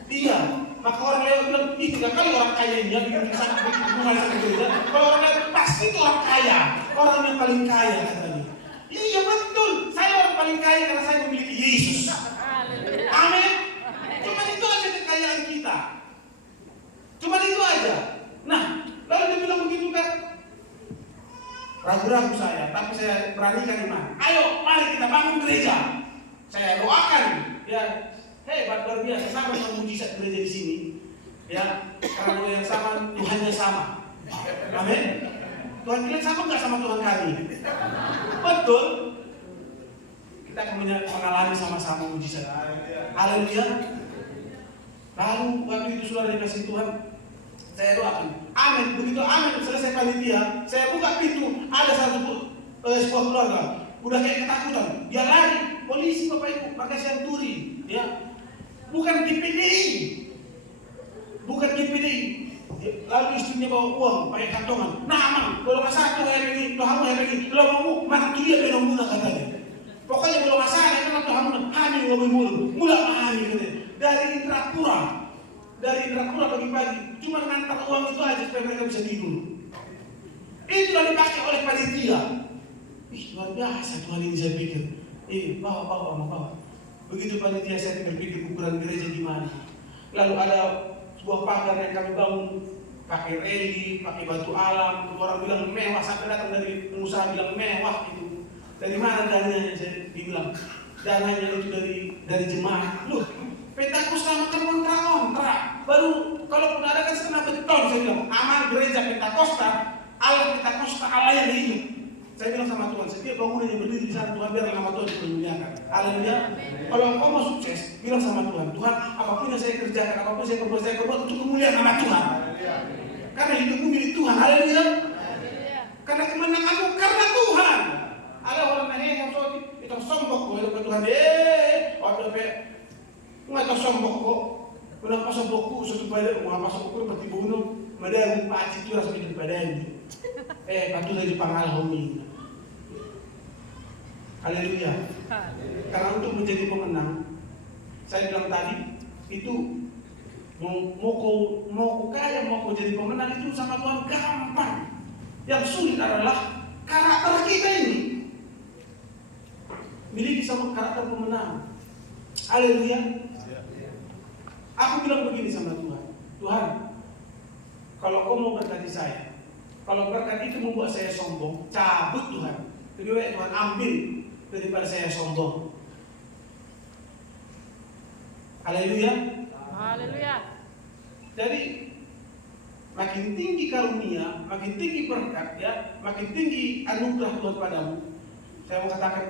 Iya, maka orang lewat bilang, ih 3 kali orang kaya ini ya bikin sakit gereja. Kalau orang lewat pasti itu orang kaya, orang yang paling kaya katanya. Iya betul, saya orang paling kaya karena saya memiliki Yesus. Amin. Cuma itu aja kekayaan kita. Cuma itu aja. Nah, lalu dia bilang begitu kan? Ragu-ragu saya, tapi saya beranikan iman. Ayo, mari kita bangun gereja. Saya doakan, ya hebat luar biasa. Sama dengan mujizat gereja di sini, ya karena yang sama Tuhannya sama. Amin. Tuhan kalian sama nggak sama Tuhan kami? Betul. Kita akan mengalami sama-sama mujizat. Haleluya. Lalu waktu itu sudah dikasih Tuhan, saya doakan. Amin. Begitu amin selesai panitia, saya buka pintu, ada satu sebuah keluarga, udah kayak ketakutan, dia lari, polisi Bapak Ibu, pakai senturi, ya, bukan GPDI, bukan GPDI. Lalu istrinya bawa uang, pakai kantongan. Nah, aman, kalau masalah tuh yang pergi, kalau mau mana tuh dia belum mula katanya. Pokoknya belum masalah, karena Tuhan hamil ngomong mulu, mula hamil katanya. Dari Indrapura pagi-pagi, cuma ngantar uang itu aja supaya mereka bisa tidur. Itu yang dipakai oleh panitia. Ih, luar biasa Tuhan ini saya pikir. Bawa. Begitu panitia saya berpikir ukuran gereja gimana. Lalu ada sebuah pagar yang kami bangun pakai reli, pakai batu alam. Orang bilang mewah, sampai datang dari pengusaha bilang mewah itu. Dari mana dananya? Saya bilang dananya itu dari jemaah. Loh, Pentakosta makan kontrak. Baru kalau pun ada kan setengah beton. Saya bilang aman gereja Pentakosta, Allah Pentakosta Allah yang hidup. Saya bilang sama Tuhan, setiap bangunan yang berdiri di sana Tuhan biar nama Tuhan dimuliakan. Haleluya. Kalau engkau mau sukses, bilang sama Tuhan, Tuhan apapun yang saya kerjakan, apapun saya perbuat untuk kemuliaan nama Tuhan. Karena hidupku milik Tuhan. Haleluya. Karena kemenanganmu karena Tuhan. Ada orang yang itu sombong kepada Tuhan. Nggak tahu sombong kok. Kenapa sombongku suatu pada apa sombongku seperti bunuh. Madam Pak itu rasa hidup badan. Patu dari pengalaman. Haleluya. Karena untuk menjadi pemenang, saya bilang tadi itu mau kaya mau jadi pemenang itu sama Tuhan gampang. Yang sulit adalah karakter kita ini. Miliki sama karakter pemenang. Haleluya. Aku bilang begini sama Tuhan, Tuhan, kalau kau mau berkati saya, kalau berkat itu membuat saya sombong, cabut Tuhan. Lebih baik Tuhan ambil daripada saya sombong. Haleluya. Haleluya. Jadi makin tinggi karunia, makin tinggi berkat ya, makin tinggi anugerah Tuhan padamu. Saya mau katakan,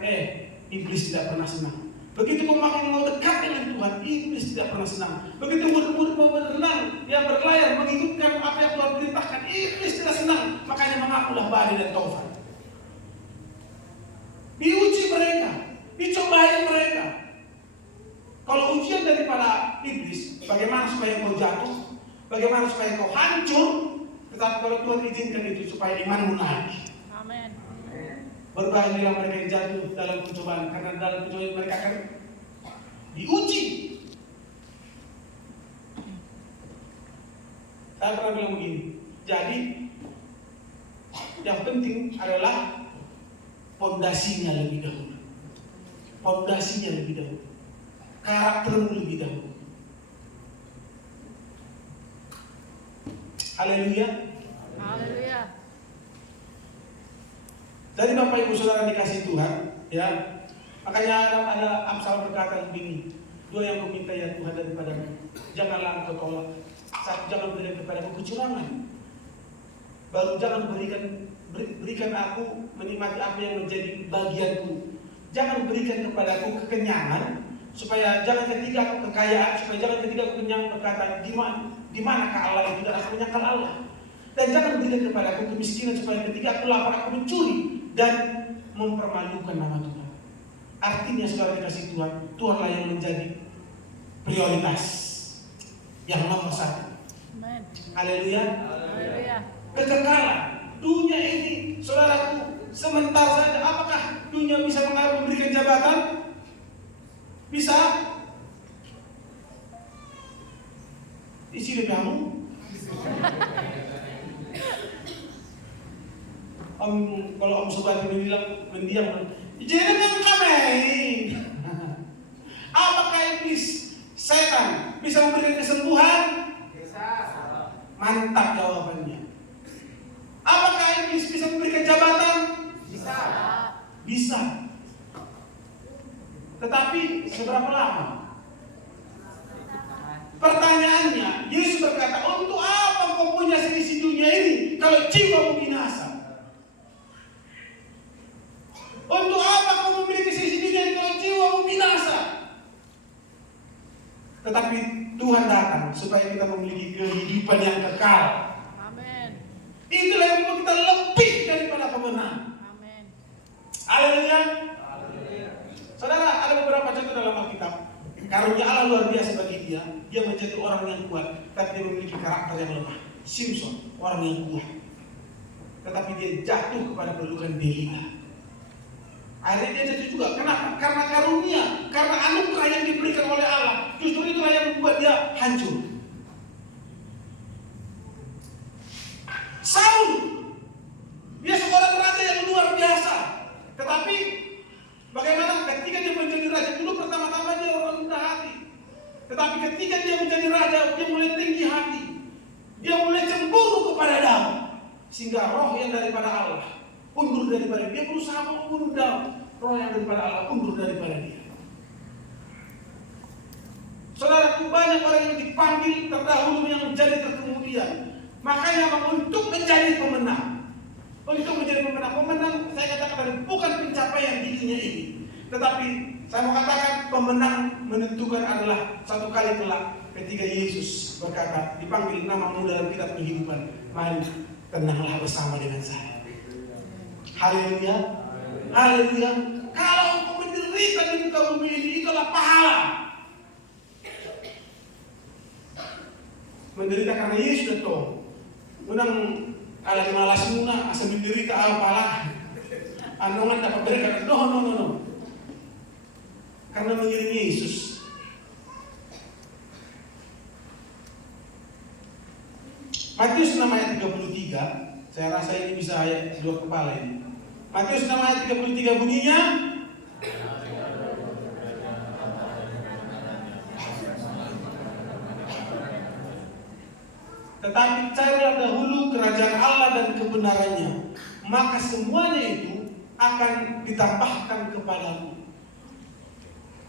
iblis tidak pernah senang. Begitu kau makin mau dekat dengan Tuhan, iblis tidak pernah senang. Begitu murid-murid mau berenang, yang berlayar mengikutkan apa yang Tuhan perintahkan, iblis tidak senang. Makanya mengakulah Bali dan Taufan. Diuji mereka, dicobai mereka. Kalau ujian daripada iblis, bagaimana supaya kau jatuh, bagaimana supaya kau hancur, tetapi kalau Tuhan izinkan itu supaya imanmu naik. Amin. Berbahagialah mereka yang jatuh dalam pencobaan, karena dalam pencobaan mereka akan diuji. Saya pernah bilang begini, jadi yang penting adalah fondasinya lebih dahulu. Fondasinya lebih dahulu. Karaktermu lebih dahulu. Haleluya. Haleluya. Jadi Bapak Ibu Saudara dikasih Tuhan, ya. Makanya ada Amsal berkata begini, dua yang kau minta ya Tuhan daripadamu, janganlah engkau tolak. Satu, jangan berikan kepadaku kecurangan. Baru jangan berikan aku menikmati apa yang menjadi bagianku. Jangan berikan kepadaku kekenyangan, supaya jangan ketika aku kekayaan, supaya jangan ketika aku kenyang berkata di manakah Allah itu, dan aku menyangkal Allah. Dan jangan berikan kepadaku kemiskinan, supaya ketika aku lapar aku mencuri dan mempermalukan nama Tuhan. Artinya saudara dikasih Tuhan, Tuhanlah yang menjadi prioritas yang nomor satu. Amen. Haleluya. Haleluya. Kekekalan dunia ini, saudaraku, sebentar saja. Apakah dunia bisa memberikan jabatan? Bisa? Isi kamu? Kalau Om Subati mendiam, jangan kami. Apakah iblis, setan bisa memberikan kesembuhan? Bisa. Mantap jawabannya. Apakah iblis bisa memberikan jabatan? Bisa. Bisa. Tetapi seberapa lama? Pertanyaannya, Yesus berkata, untuk apa kau punya selisih dunia ini kalau jiwamu binasa? Untuk apa kau memiliki selisih dunia ini kalau jiwamu binasa? Tetapi Tuhan datang supaya kita memiliki kehidupan yang kekal. Amin. Itulah yang membuat kita lebih daripada pemenang. Amin. Haleluya. Saudara, ada beberapa contoh dalam Alkitab. Karunia Allah luar biasa bagi dia. Dia menjadi orang yang kuat, tapi dia memiliki karakter yang lemah. Simpson, orang yang kuat, tetapi dia jatuh kepada pelukan Delila. Akhirnya dia jatuh juga. Kenapa? Karena karunia, karena anugerah yang diberikan oleh Allah. Justru itulah yang membuat dia hancur. Saul, dia seorang raja yang luar biasa, tetapi bagaimana ketika dia menjadi raja? Dulu pertama-tama dia orang rendah hati, tetapi ketika dia menjadi raja, dia mulai tinggi hati. Dia mulai cemburu kepada Daud, sehingga roh yang daripada Allah undur daripada dia. Berusaha membunuh Daud. Roh yang daripada Allah undur daripada dia. Saudaraku, banyak orang yang dipanggil terdahulu yang menjadi terkemudian. Makanya untuk menjadi pemenang, pemenang saya katakan bukan pencapaian di dunia ini, tetapi saya mau katakan pemenang menentukan adalah satu kali kelak ketika Yesus berkata, dipanggil namamu dalam kitab kehidupan, mari tenanglah bersama dengan saya. Haleluya. Haleluya. Kalau engkau menderita di muka bumi ini, itulah pahala. Menderita karena Yesus datang. Menang ala malas muna, asa menderita apalah. Andongan dapat berikan. No. Karena mengiring Yesus. Matius 6 ayat 33. Saya rasa ini bisa ayat dua kepala ini. Matius 6 ayat 33 bunyinya, tetapi carilah dahulu kerajaan Allah dan kebenarannya, maka semuanya itu akan ditambahkan kepadamu.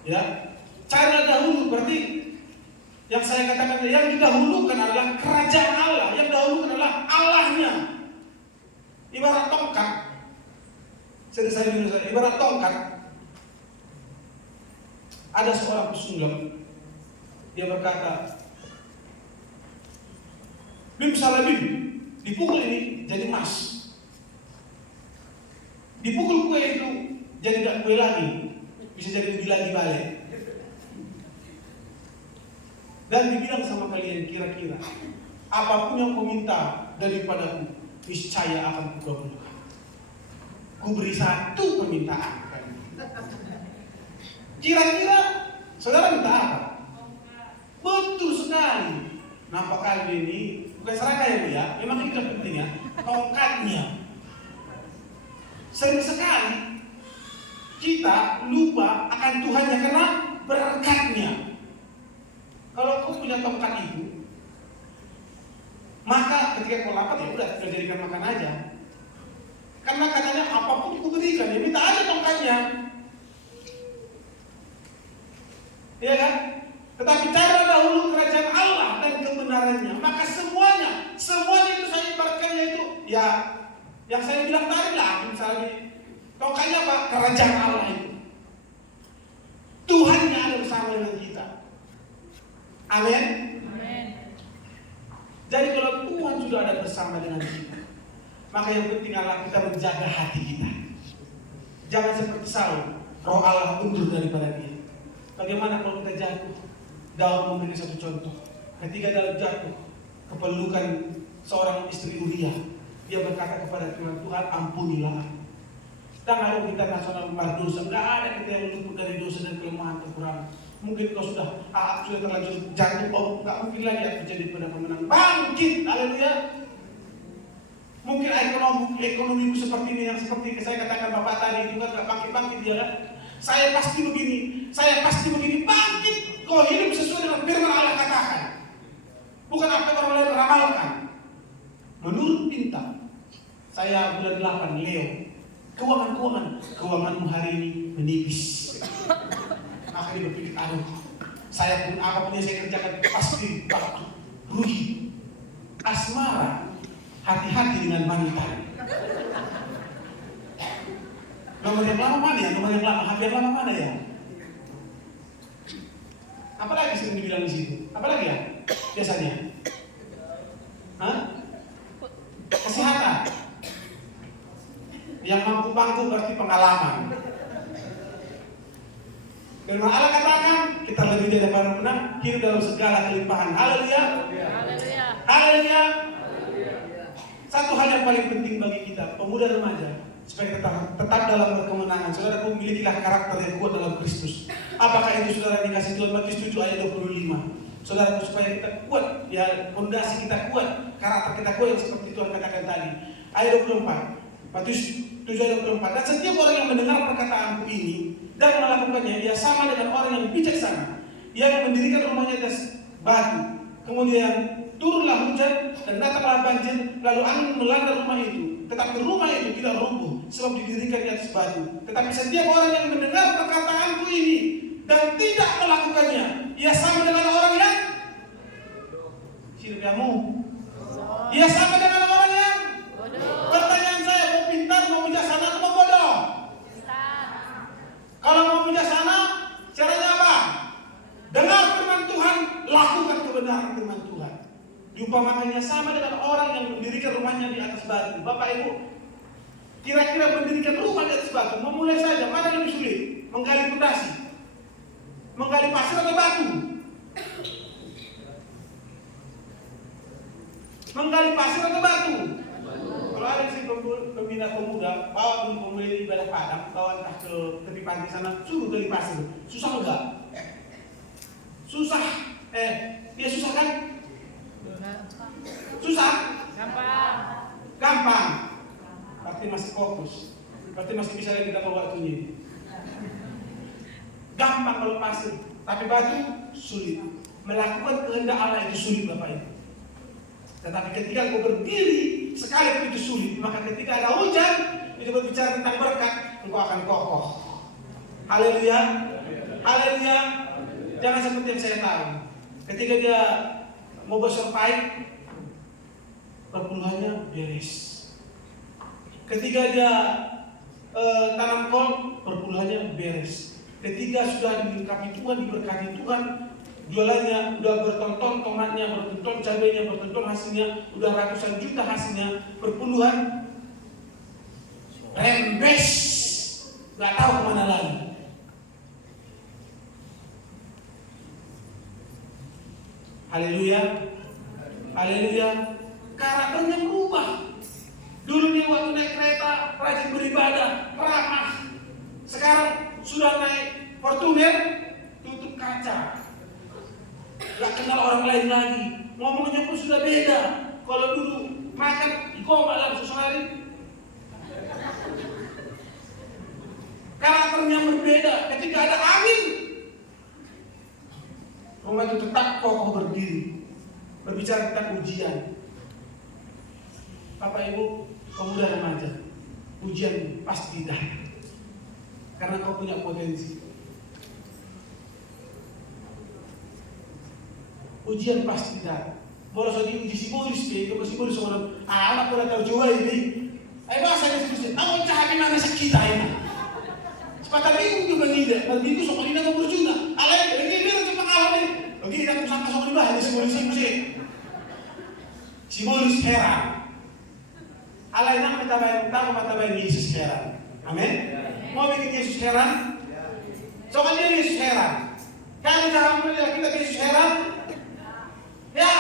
Ya, carilah dahulu berarti yang saya katakan yang didahulukan adalah kerajaan Allah, yang didahulukan adalah Allahnya. Ibarat tongkat, ibarat tongkat. Ada seorang pesulap, dia berkata, bim salah bim, dipukul ini jadi emas, dipukul kue itu jadi tidak kue lagi, bisa jadi lebih lagi balik. Dan dibilang sama kalian, kira-kira apapun yang kau minta daripadaku, niscaya akan kukabulkan. Ku beri satu permintaan. Kira-kira saudara minta apa? Betul sekali. Nampak kali ini bukan seragam ya, memang itu pentingnya. Tongkatnya. Sering sekali kita lupa akan Tuhannya karena berkatnya. Kalau kau punya tongkat itu, maka ketika kau lapar ya udah tinggal jadikan makan aja. Karena katanya apapun ku berikan, ya minta aja tongkatnya. Iya kan? Tetapi cara dahulu kerajaan Allah dan kebenarannya, maka semuanya itu saya ibaratkannya itu ya yang saya bilang tadi lah, misalnya tongkatnya apa? Kerajaan Allah itu. Tuhannya ada bersama dengan kita. Amin. Jadi kalau Tuhan sudah ada bersama dengan kita, maka yang penting adalah kita menjaga hati kita. Jangan seperti Saul, roh Allah undur daripada dia. Bagaimana kalau kita jatuh? Daud memberi satu contoh. Ketika Daud jatuh, kepelukan seorang istri Uria, dia berkata kepada Tuhan, Tuhan ampunilah. Kita nggak ada kita nasional berdosa, nggak ada kita yang luput dari dosa dan kelemahan kekurangan. Mungkin kau sudah terlanjur jatuh, oh nggak mungkin lagi aku jadi pemenang. Bangkit, haleluya. Mungkin ekonomiku seperti ini, yang seperti saya katakan Bapak tadi itu kan nggak bangkit dia kan. Saya pasti begini, bangkit. Kau hidup sesuai dengan firman Allah katakan, bukan apa yang orang lain ramalkan. Menurut bintang, saya bulan 8 Leo, keuanganmu hari ini menipis. Maka dia berpikir, aduh, saya pun apapun yang saya kerjakan pasti rugi. Asmara, hati-hati dengan mantan. Nomor yang lama mana ya? Hampir lama mana ya? Apalagi sering dibilang di situ? Apalagi ya? Biasanya? Hah? Kesehatan. Yang mampu berarti pengalaman. Firman Allah katakan, kita lebih daripada menang, hidup dalam segala kelimpahan. Haleluya. Haleluya. Haleluya. Satu hal yang paling penting bagi kita, pemuda remaja, supaya kita tetap dalam berkemenangan. Saudara, memilikilah karakter yang kuat dalam Kristus. Apakah itu saudara dikasih Tuhan Matius 7 ayat 25? Saudara, supaya kita kuat, ya fondasi kita kuat, karakter kita kuat yang seperti Tuhan katakan tadi. Ayat 24. Matius 7 ayat 24. Dan setiap orang yang mendengar perkataanku ini dan melakukannya, ia sama dengan orang yang bijaksana, yang mendirikan rumahnya atas batu. Kemudian turunlah hujan dan datanglah banjir, lalu angin melanda rumah itu. Tetapi rumah itu tidak runtuh, sebab didirikan di atas batu. Tetapi setiap orang yang mendengar perkataanku ini dan tidak melakukannya, ia sama dengan orang yang kamu. Ia sama dengan orang yang Bodoh. Pertanyaan saya, mau pintar, mau bijaksana atau mau bodoh? Kalau mau bijaksana, caranya apa? Dengar firman Tuhan, lakukan kebenaran firman Tuhan. Diumpamakannya sama dengan orang yang mendirikan rumahnya di atas batu. Bapak Ibu, kira-kira mendirikan rumah di atas batu, memulai saja, mana lebih sulit? Menggali fondasi, menggali pasir atau batu? Menggali pasir atau batu? Kalau ada si pembina pemuda, bawa pemuda di ibadah Padang, bawa entah ke tepi pantai sana, suruh gali pasir. Susah enggak? Susah. Dia susah kan? Susah? Gampang. Berarti masih fokus. Berarti masih bisa lagi dapat waktunya. Gampang kalau pasir, tapi batu sulit. Melakukan kehendak Allah itu sulit, Bapak Ibu. Tetapi ketika engkau berdiri, sekalipun itu sulit, maka ketika ada hujan, itu berbicara tentang berkat, engkau akan kokoh. Haleluya. Haleluya. Jangan seperti yang saya tahu. Ketika dia mau bersurvive, perpuluhannya beres. Ketika dia tanam kol, perpuluhannya beres. Ketika sudah dilengkapi Tuhan, diberkati Tuhan, jualannya udah bertonton, tomatnya bertonton, cabenya bertonton, hasilnya udah ratusan juta hasilnya, perpuluhan rembes, nggak tahu kemana lagi. Haleluya, haleluya. Karakternya berubah. Dulu dia waktu naik kereta rajin beribadah, ramah. Sekarang sudah naik Fortuner, tutup kaca. Gak kenal orang lain lagi, ngomongnya pun sudah beda. Kalau dulu makan koma langsung sehari. Karakternya berbeda. Ketika ada angin, rumah itu tetap kokoh berdiri. Berbicara tentang ujian, Bapak Ibu, pemuda remaja, ujian pasti datang karena kau punya potensi. Ujian pasti datang. Boleh so diuji si Boris deh, kalau si Boris orang anak pada tahu jual ini. Ayo bahasa dia terus. Namun cahaya mana kita ini? Sepatah minggu juga tidak. Minggu sok ini nak berjuna. Alay, ini dia macam pengalaman ini. Oke, kita kusangka sok ini bah. Si Boris ini si Boris heran. Alay nak mata bayang Yesus heran. Amin. Mau bikin Yesus heran? Coba dia Yesus heran. Kali kamu lihat kita Yesus heran? Ya,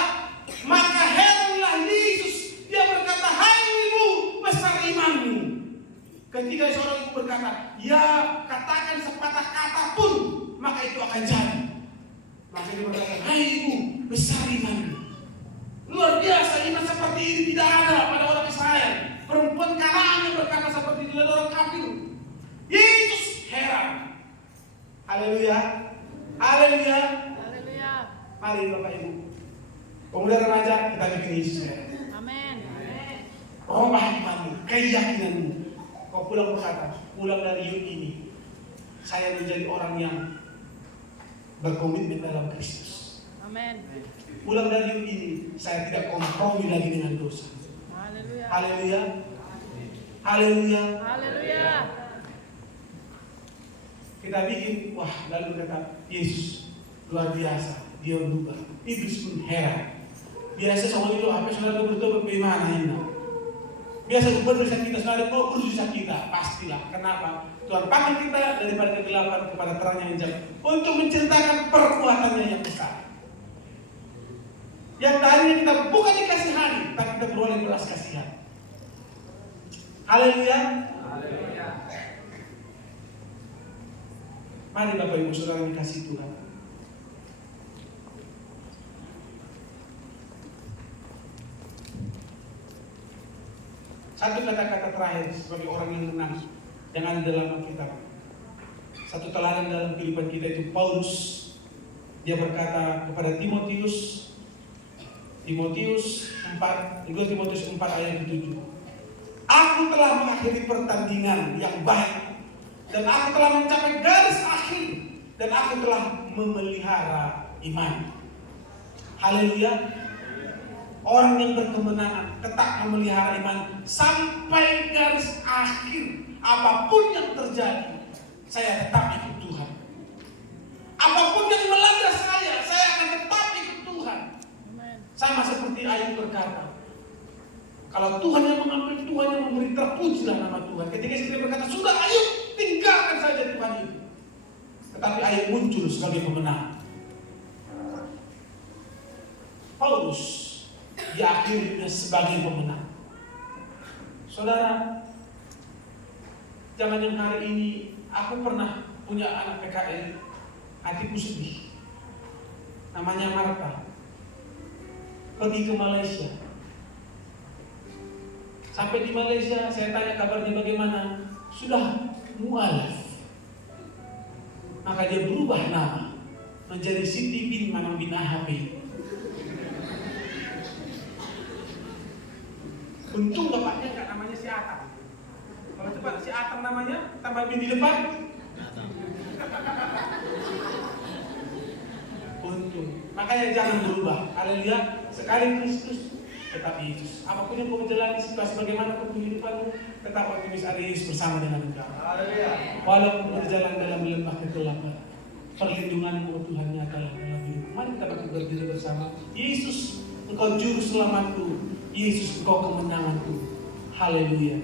maka heranlah Yesus. Dia berkata, hai ibu, besar imanmu. Ketika seorang ibu berkata, ya katakan sepatah kata pun, maka itu akan jadi. Maka dia berkata, hai ibu, besar imanmu. Luar biasa, iman seperti ini tidak ada pada orang Israel. Perempuan Kanaan yang berkata seperti itu adalah orang kafir. Yesus heran. Haleluya. Haleluya. Haleluya. Mari Bapak Ibu, pemuda remaja, kita bikin Yesus heran. Amin. Rubah imanmu, keyakinanmu. Kau pulang berkata, pulang dari Yud ini, saya menjadi orang yang berkomitmen dalam Kristus. Amin. Pulang dari Yud ini, saya tidak kompromi lagi dengan dosa. Haleluya. Haleluya. Haleluya. Haleluya. Kita bikin, wah, lalu kata Yesus luar biasa, dia berubah. Iblis pun heran. Biasa soal itu apa saudara bertobat bagaimana ini? Biasa berdosa kita saudara mau berdosa kita, pastilah. Kenapa? Tuhan panggil kita daripada kegelapan kepada terang yang jauh untuk menceritakan perbuatannya yang besar. Yang tadinya kita bukan dikasihani, tapi kita beroleh belas kasihan. Haleluya. Haleluya. Mari Bapak Ibu Saudara dikasih Tuhan. Satu kata-kata terakhir sebagai orang yang menang yang ada dalam Alkitab. Satu teladan dalam kehidupan kita itu Paulus. Dia berkata kepada Timotius 4, 2 Timotius 4 ayat 7. Aku telah mengakhiri pertandingan yang baik dan aku telah mencapai garis akhir dan aku telah memelihara iman. Haleluya. Orang yang berkemenangan tetap memelihara iman sampai garis akhir. Apapun yang terjadi, saya tetap ikut Tuhan. Apapun yang melanda saya akan tetap ikut Tuhan. Sama seperti Ayub berkata, kalau Tuhan yang mengambil, Tuhan yang memberi, terpujilah nama Tuhan. Ketika istri berkata, sudah Ayub, tinggalkan saja Tuhan itu. Tetapi Ayub muncul sebagai pemenang. Paulus diakhiri sebagai pemenang. Saudara, zaman yang hari ini, aku pernah punya anak PKL, hatiku sedih. Namanya Marta. Pergi ke Malaysia. Sampai di Malaysia, saya tanya kabarnya bagaimana. Sudah mualaf. Maka dia berubah nama menjadi Siti bin Manang bin Ahabi. Untung bapaknya nggak namanya si Atam. Kalau cepat si Atam namanya, tambah bin di depan. Untung. Makanya jangan berubah. Haleluya. Sekali Kristus, tetap Yesus. Apapun yang kau menjalani situasi bagaimana pun kehidupanmu, tetap optimis ada Yesus bersama dengan engkau. Haleluya. Walaupun berjalan dalam lembah kegelapan, perlindunganmu Tuhan nyatalah dalam hidupmu. Mari kita berdiri bersama. Yesus, engkau juru selamatku. Yesus, engkau kemenanganku. Haleluya.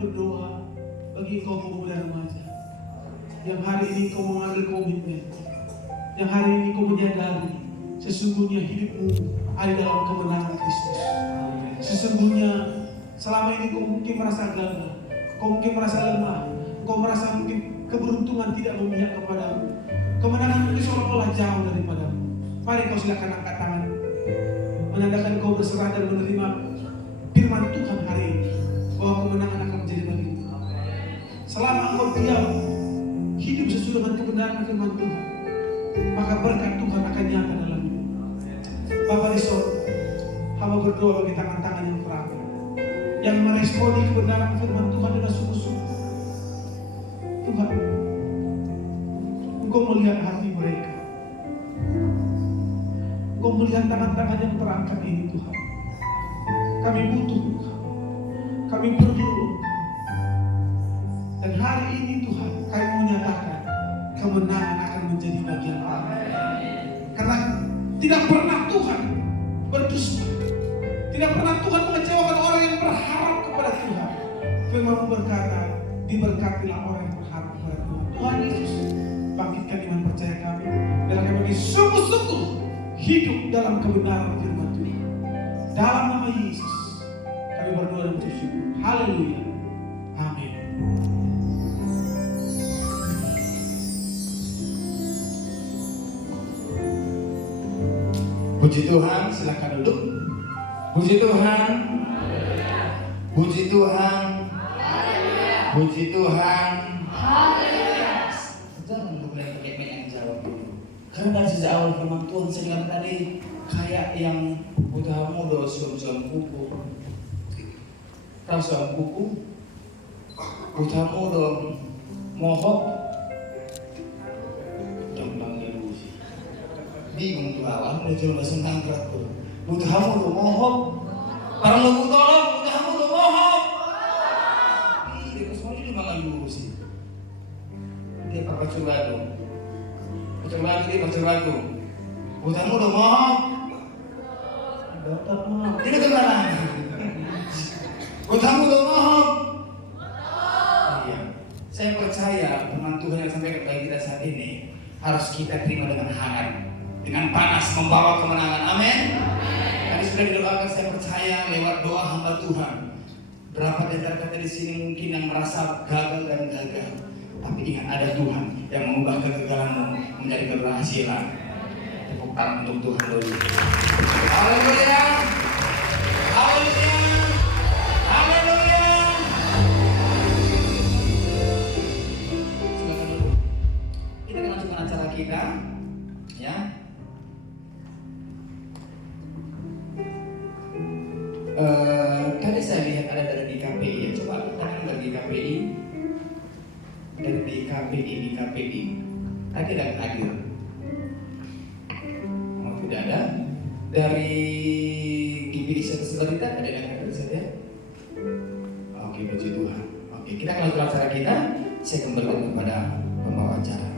berdoa bagi engkau pemuda remaja yang hari ini kau mengambil komitmen, yang hari ini kau menyadari sesungguhnya hidupmu ada dalam kemenangan Kristus. Sesungguhnya selama ini kau mungkin merasa gagal, kau mungkin merasa lemah, kau merasa mungkin keberuntungan tidak memihak kepadamu, kemenangan mungkin seolah-olah jauh daripadamu. Mari kau silakan angkat tangan, menandakan kau berserah dan menerima firman Tuhan hari ini bahwa kemenangan akan menjadi bagimu. Selama engkau diam, hidup sesuai dengan kebenaran firman Tuhan, maka berkat Tuhan akan nyata dalam hidup. Bapak di sorga, hamba berdoa bagi tangan-tangan yang terangkat, yang meresponi kebenaran firman Tuhan dengan sungguh-sungguh. Tuhan, Engkau melihat hati mereka, Engkau melihat tangan-tangan yang terangkat ini Tuhan. Kami butuh Engkau, kami perlu Engkau. Dan hari ini Tuhan, kami menyatakan kemenangan akan menjadi bagian kami. Karena tidak pernah Tuhan berdusta, tidak pernah Tuhan mengecewakan orang yang berharap kepada Tuhan. Firman berkata, diberkatilah orang yang berharap kepada Tuhan. Tuhan Yesus, bangkitkan iman percaya kami, dan kami bagi sungguh-sungguh hidup dalam kebenaran firman Tuhan. Dalam nama Yesus, kami berdoa dan bersyukur. Haleluya. Amin. Puji Tuhan, silakan duduk. Puji Tuhan. Puji Tuhan. Puji Tuhan. Jangan mulai pakai mic yang jawab dulu. Karena dari sejak awal firman Tuhan saya bilang tadi kayak yang putamu do suam kuku. Tahu suam kuku? Putamu do mohok. Bingung tuh awal, udah coba sentang kerat tuh. Butuh kamu tuh mohon, parang lu tolong, butuh kamu tuh mohon. Dia kesuai ini malah sih. Dia pakai curado, dia pakai curado. Butuh kamu tuh mohon. Dapat mohon. Tidak kemana? Butuh kamu tuh mohon. Iya, saya percaya firman Tuhan yang sampai kepada kita saat ini harus kita terima dengan hangat. Dengan panas membawa kemenangan. Amin. Tadi sudah didoakan, saya percaya lewat doa hamba Tuhan. Berapa di antara kita di sini mungkin yang merasa gagal dan gagal, tapi ingat ada Tuhan yang mengubah kegagalanmu menjadi keberhasilan. Tepuk tangan untuk Tuhan dulu. Haleluya. Haleluya. Haleluya. Silakan dulu. Kita akan lanjutkan acara kita, ya. Tadi saya lihat ada dari DKPI ya, coba tangan dari DKPI, dari DKPI, tadi ada hadir, oh tidak ada, dari GPI Sebenarnya ada yang hadir saja, oke puji Tuhan, oke kita akan lanjutkan acara kita, saya kembalikan kepada pembawa acara.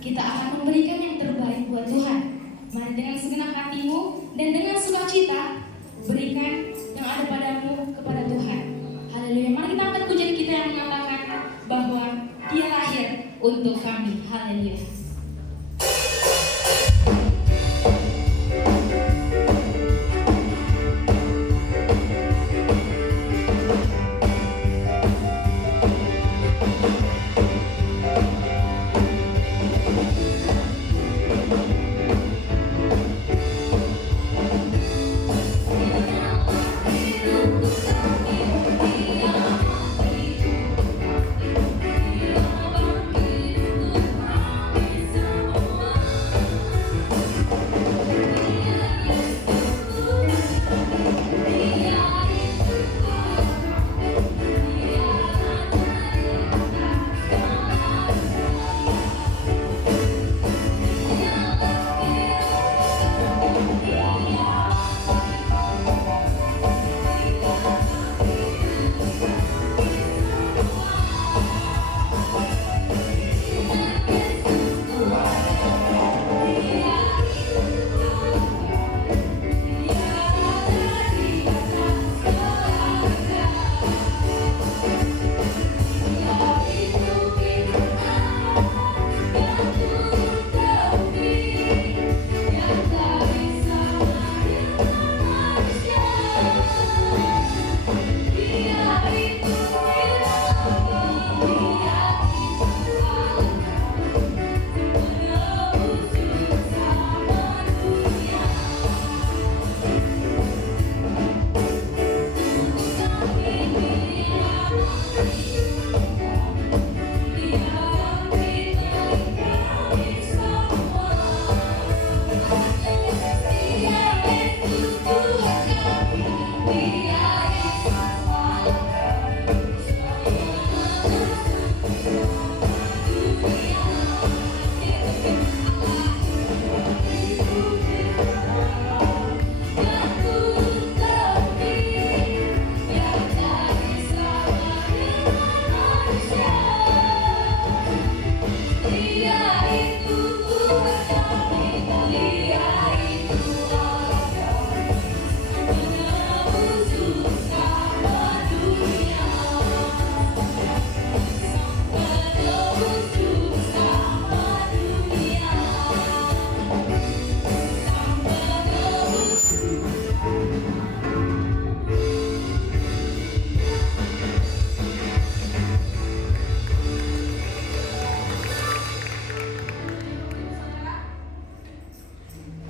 kita akan memberikan yang terbaik buat Tuhan. Mari dengan segenap hatimu dan dengan sukacita berikan yang ada padamu kepada Tuhan. Haleluya. Mari kita angkat pujian kita yang mengatakan bahwa Dia lahir untuk kami. Haleluya.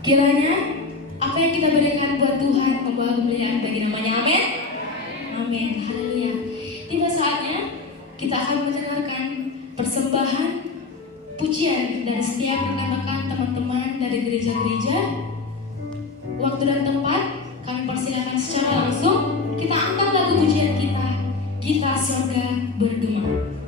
Kiranya apa yang kita berikan buat Tuhan membawa kemuliaan bagi namanya. Amin. Amin. Haleluya. Tiba saatnya kita akan mendengarkan persembahan pujian dari setiap rekan-rekan teman-teman dari gereja-gereja. Waktu dan tempat kami persilakan secara langsung. Kita angkat lagu pujian kita, Kita Sorga Bergema.